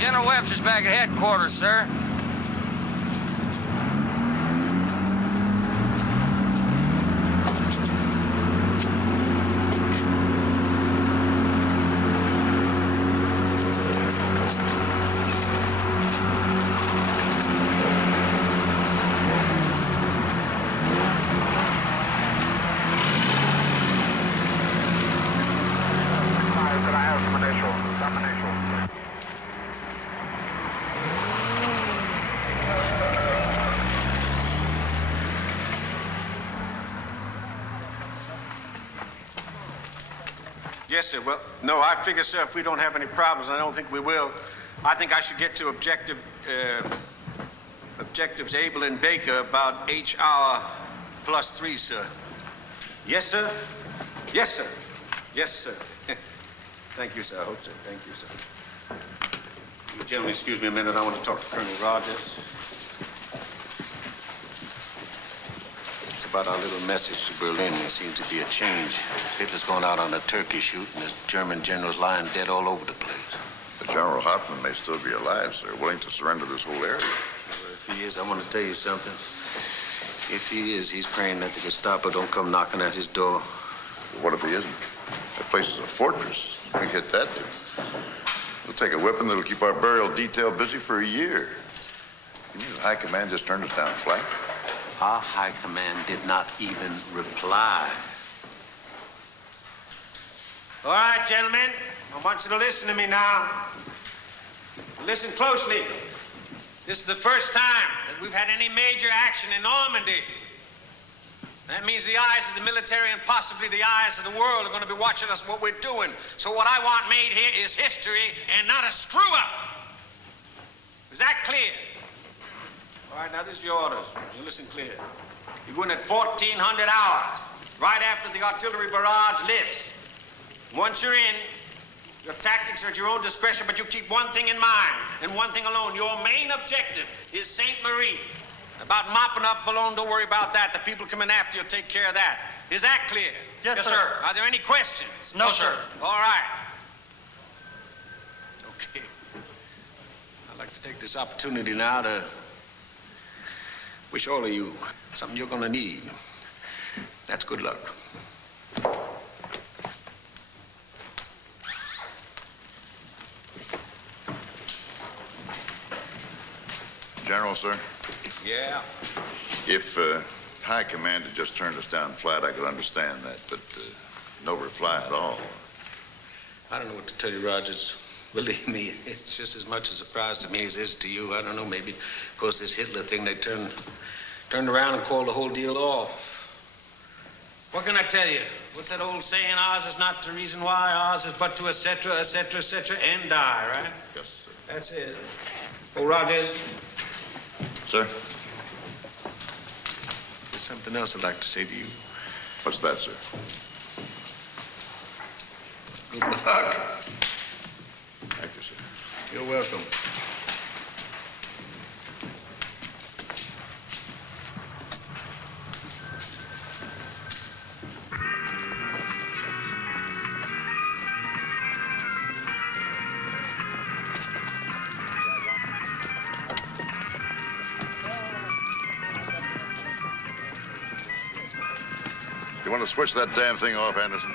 General Webster's back at headquarters, sir. Yes, sir. Well, no, I figure, sir, if we don't have any problems, and I don't think we will, I think I should get to objectives Able and Baker about H hour +3, sir. Yes, sir? Yes, sir. Yes, sir. Thank you, sir. I hope so. Thank you, sir. You gentlemen, excuse me a minute. I want to talk to Colonel Rogers. It's about our little message to Berlin. There seems to be a change. Hitler's going out on a turkey shoot, and this German general's lying dead all over the place. But General Hoffman may still be alive, sir, willing to surrender this whole area. Well, if he is, I want to tell you something. If he is, he's praying that the Gestapo don't come knocking at his door. But what if he isn't? That place is a fortress. We hit that, too. We'll take a weapon that'll keep our burial detail busy for a year. You mean the high command just turned us down flat? Our high command did not even reply. All right, gentlemen. I want you to listen to me now. Listen closely. This is the first time that we've had any major action in Normandy. That means the eyes of the military and possibly the eyes of the world are going to be watching us, what we're doing. So what I want made here is history and not a screw-up. Is that clear? All right, now this is your orders. You listen clear. You go in at 1400 hours, right after the artillery barrage lifts. Once you're in, your tactics are at your own discretion, but you keep one thing in mind, and one thing alone. Your main objective is St. Marie. About mopping up Boulogne, don't worry about that. The people coming after you will take care of that. Is that clear? Yes, sir. Are there any questions? No, sir. All right. Okay. I'd like to take this opportunity now to wish all of you something you're going to need. That's good luck. General, sir? Yeah? If High Command had just turned us down flat, I could understand that, but no reply at all. I don't know what to tell you, Rogers. Believe me, it's just as much a surprise to me as it is to you. I don't know, maybe, of course, this Hitler thing, they turned around and called the whole deal off. What can I tell you? What's that old saying? Ours is not the reason why, ours is but to et cetera, and die, right? Yes, sir. That's it. Oh, Rogers. Sir? There's something else I'd like to say to you. What's that, sir? Good luck. Thank you, sir. You're welcome. You want to switch that damn thing off, Anderson?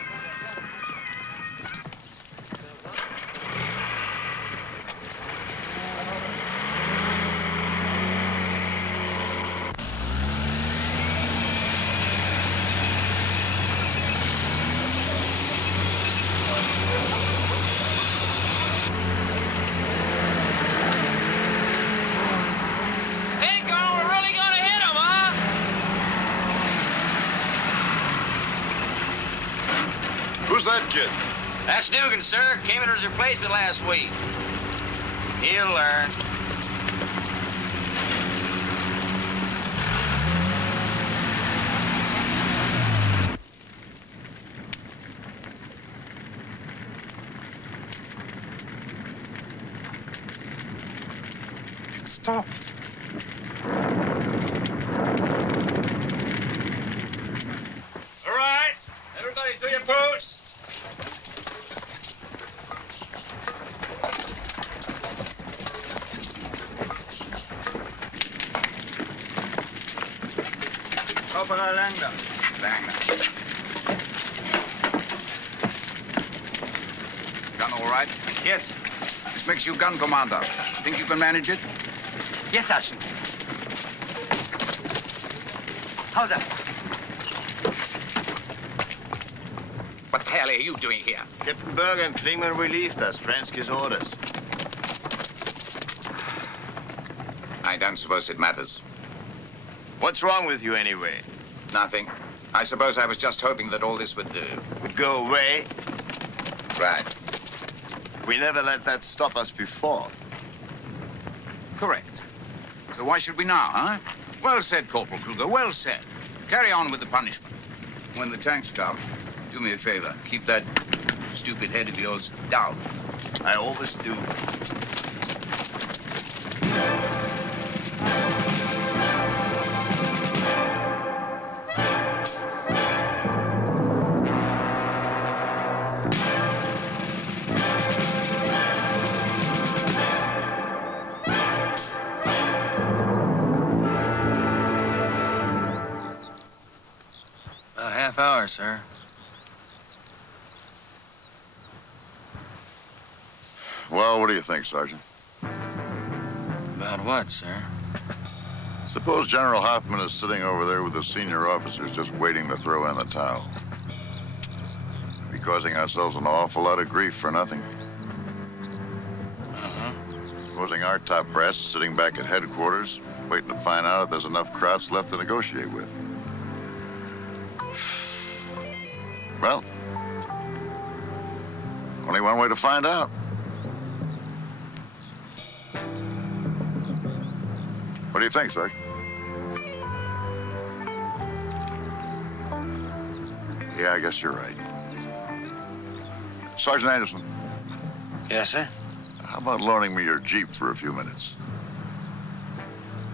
Who's that kid? That's Dugan, sir. Came in as a replacement last week. He'll learn. It stopped. All right, everybody to your posts. Corporal Langdon. Gun all right? Yes. This makes you gun commander. Think you can manage it? Yes, Sergeant. How's that? What the hell are you doing here? Captain Berger and Klingman relieved us. Fransky's orders. I don't suppose it matters. What's wrong with you, anyway? Nothing. I suppose I was just hoping that all this would go away? Right. We never let that stop us before. Correct. So why should we now, huh? Well said, Corporal Kruger. Well said. Carry on with the punishment. When the tanks come, do me a favor. Keep that stupid head of yours down. I always do. Hour, sir. Well, what do you think, Sergeant? About what, sir? Suppose General Hoffman is sitting over there with the senior officers just waiting to throw in the towel. We're causing ourselves an awful lot of grief for nothing. Supposing our top brass is sitting back at headquarters, waiting to find out if there's enough Krauts left to negotiate with. Well, only one way to find out. What do you think, Sergeant? Yeah, I guess you're right. Sergeant Anderson. Yes, sir? How about loaning me your Jeep for a few minutes?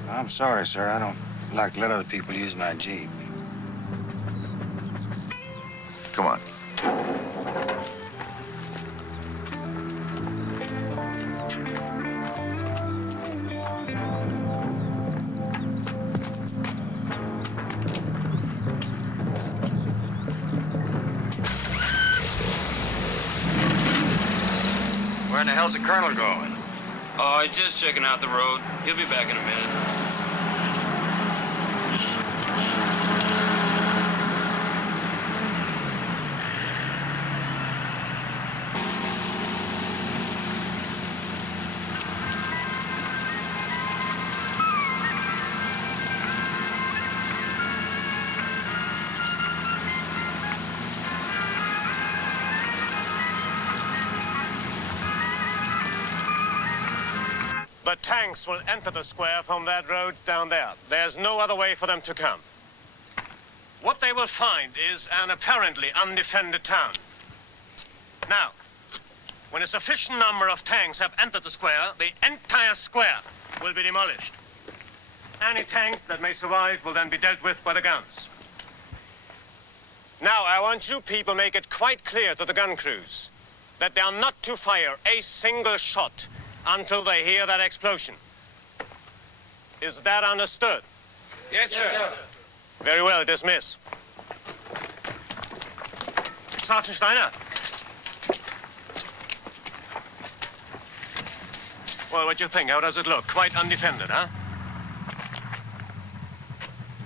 I'm sorry, sir. I don't like to let other people use my Jeep. Come on. Where in the hell's the colonel going? Oh, he's just checking out the road. He'll be back in a minute. The tanks will enter the square from that road down there. There's no other way for them to come. What they will find is an apparently undefended town. Now, when a sufficient number of tanks have entered the square, the entire square will be demolished. Any tanks that may survive will then be dealt with by the guns. Now, I want you people to make it quite clear to the gun crews that they are not to fire a single shot until they hear that explosion. Is that understood? Yes, sir. Very well, dismiss. Sergeant Steiner. Well, what do you think? How does it look? Quite undefended, huh?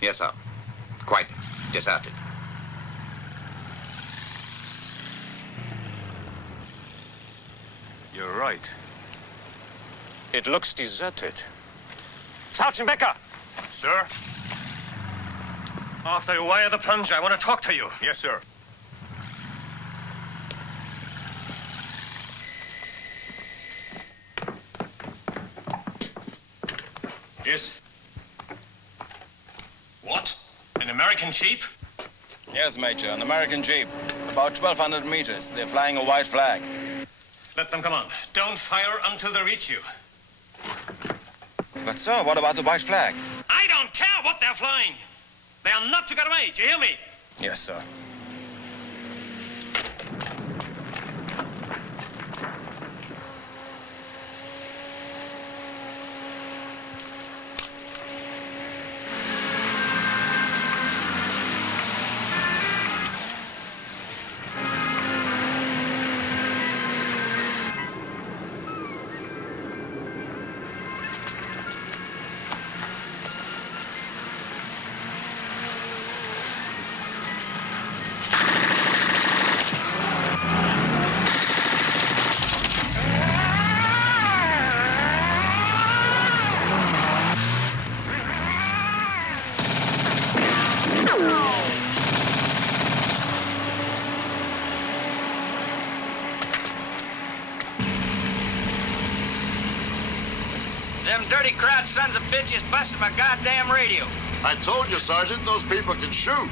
Yes, sir. Quite deserted. You're right. It looks deserted. Sergeant Becker! Sir? After you wire the plunger, I want to talk to you. Yes, sir. Yes. What? An American Jeep? Yes, Major, an American Jeep. About 1,200 meters. They're flying a white flag. Let them come on. Don't fire until they reach you. But, sir, what about the white flag? I don't care what they're flying. They are not to get away. Do you hear me? Yes, sir. Them dirty crowd sons of bitches busted my goddamn radio. I told you, Sergeant, those people can shoot.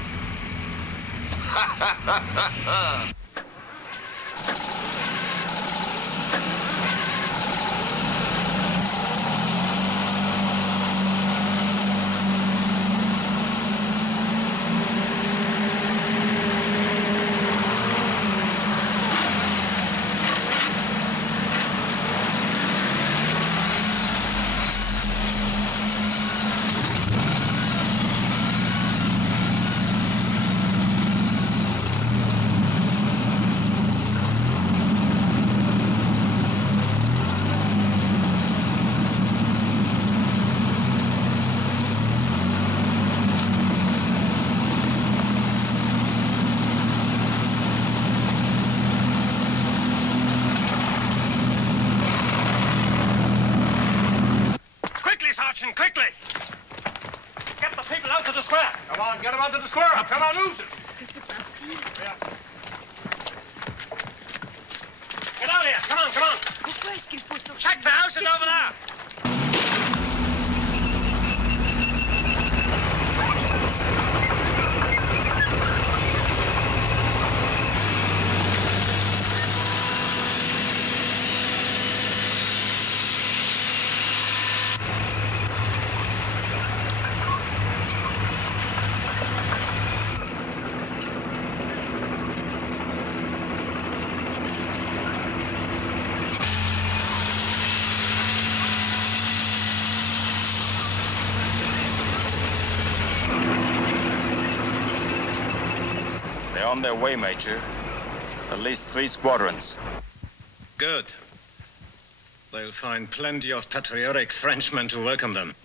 Sergeant, quickly! Get the people out to the square! Come on, get them out to the square! Come on, move them! Que se passe-t-il? Get out of here! Come on, come on! Pourquoi est-ce qu'il faut sortir? Check the houses over there! On their way, Major. At least 3 squadrons. Good. They'll find plenty of patriotic Frenchmen to welcome them.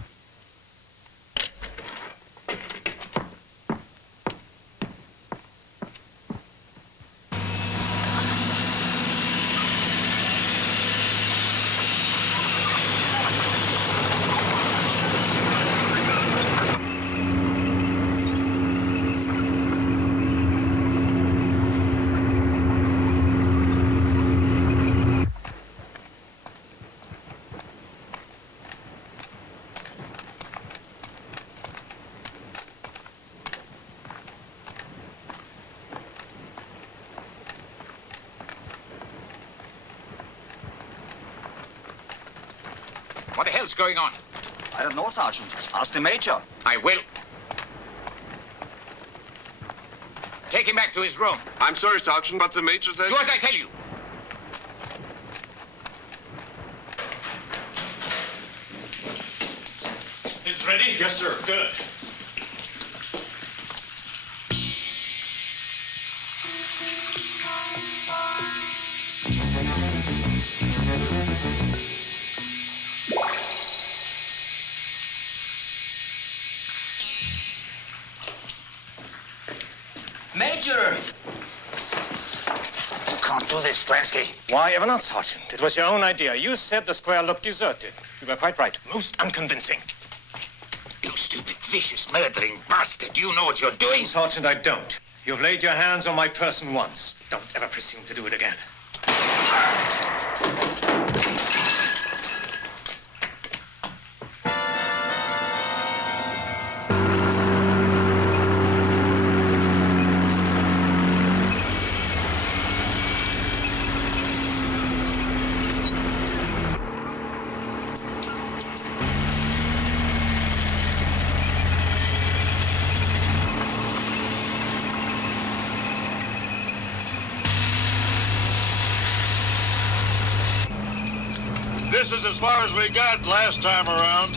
What the hell's going on? I don't know, Sergeant. Ask the Major. I will. Take him back to his room. I'm sorry, Sergeant, but the Major said... Do as I tell you. Is it ready? Yes, sir. Good. Major! You can't do this, Stransky. Why ever not, Sergeant? It was your own idea. You said the square looked deserted. You were quite right. Most unconvincing. You stupid, vicious, murdering bastard. You know what you're doing? Sergeant, I don't. You've laid your hands on my person once. Don't ever presume to do it again. This is as far as we got last time around.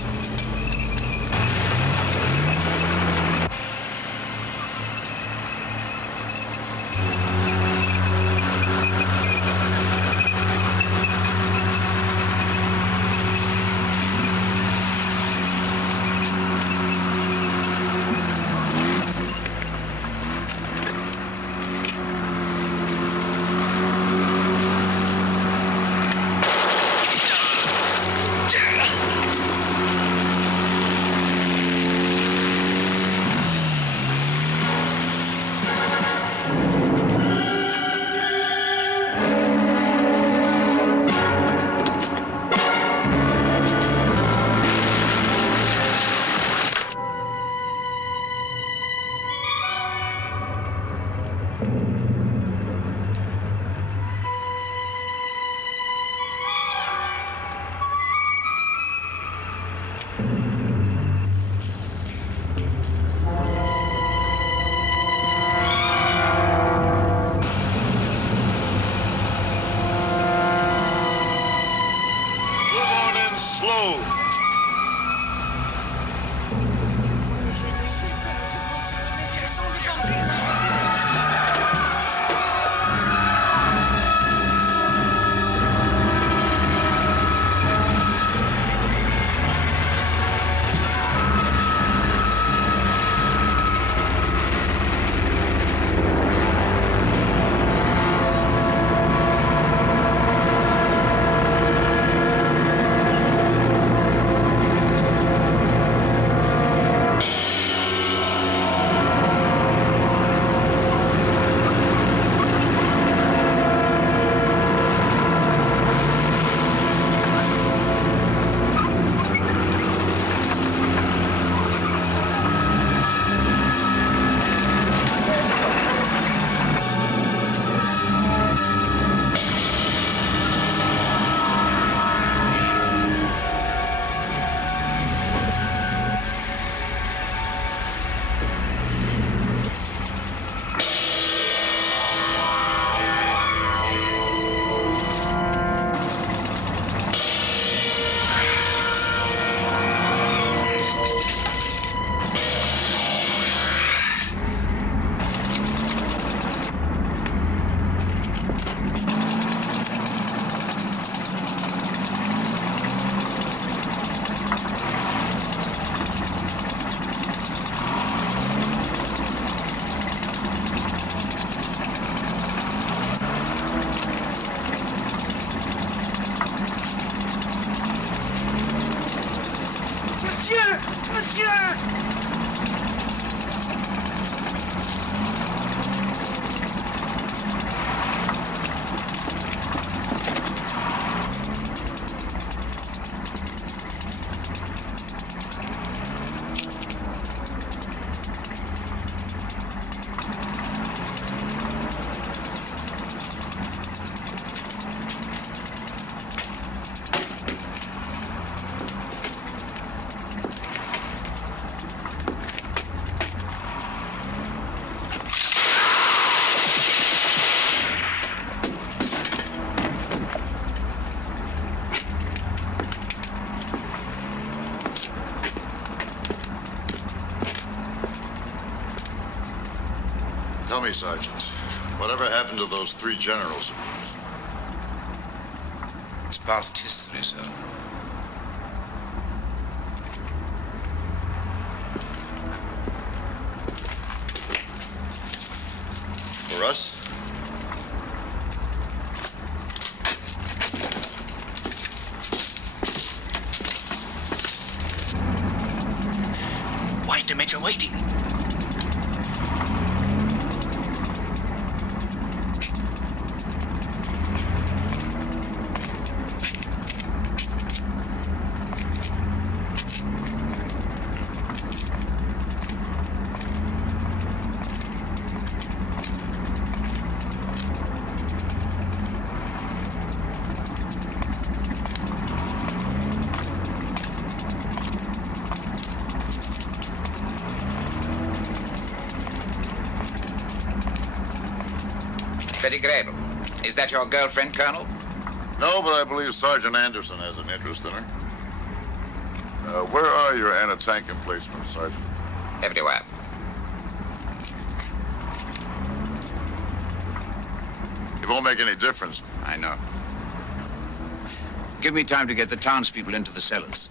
monsieur! Tell me, Sergeant, whatever happened to those 3 generals of yours? It's past history, sir. For us? Why is the Major waiting? Betty Grable. Is that your girlfriend, Colonel? No, but I believe Sergeant Anderson has an interest in her. Where are your anti-tank emplacements, Sergeant? Everywhere. It won't make any difference. I know. Give me time to get the townspeople into the cellars.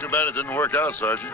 Too bad it didn't work out, Sergeant.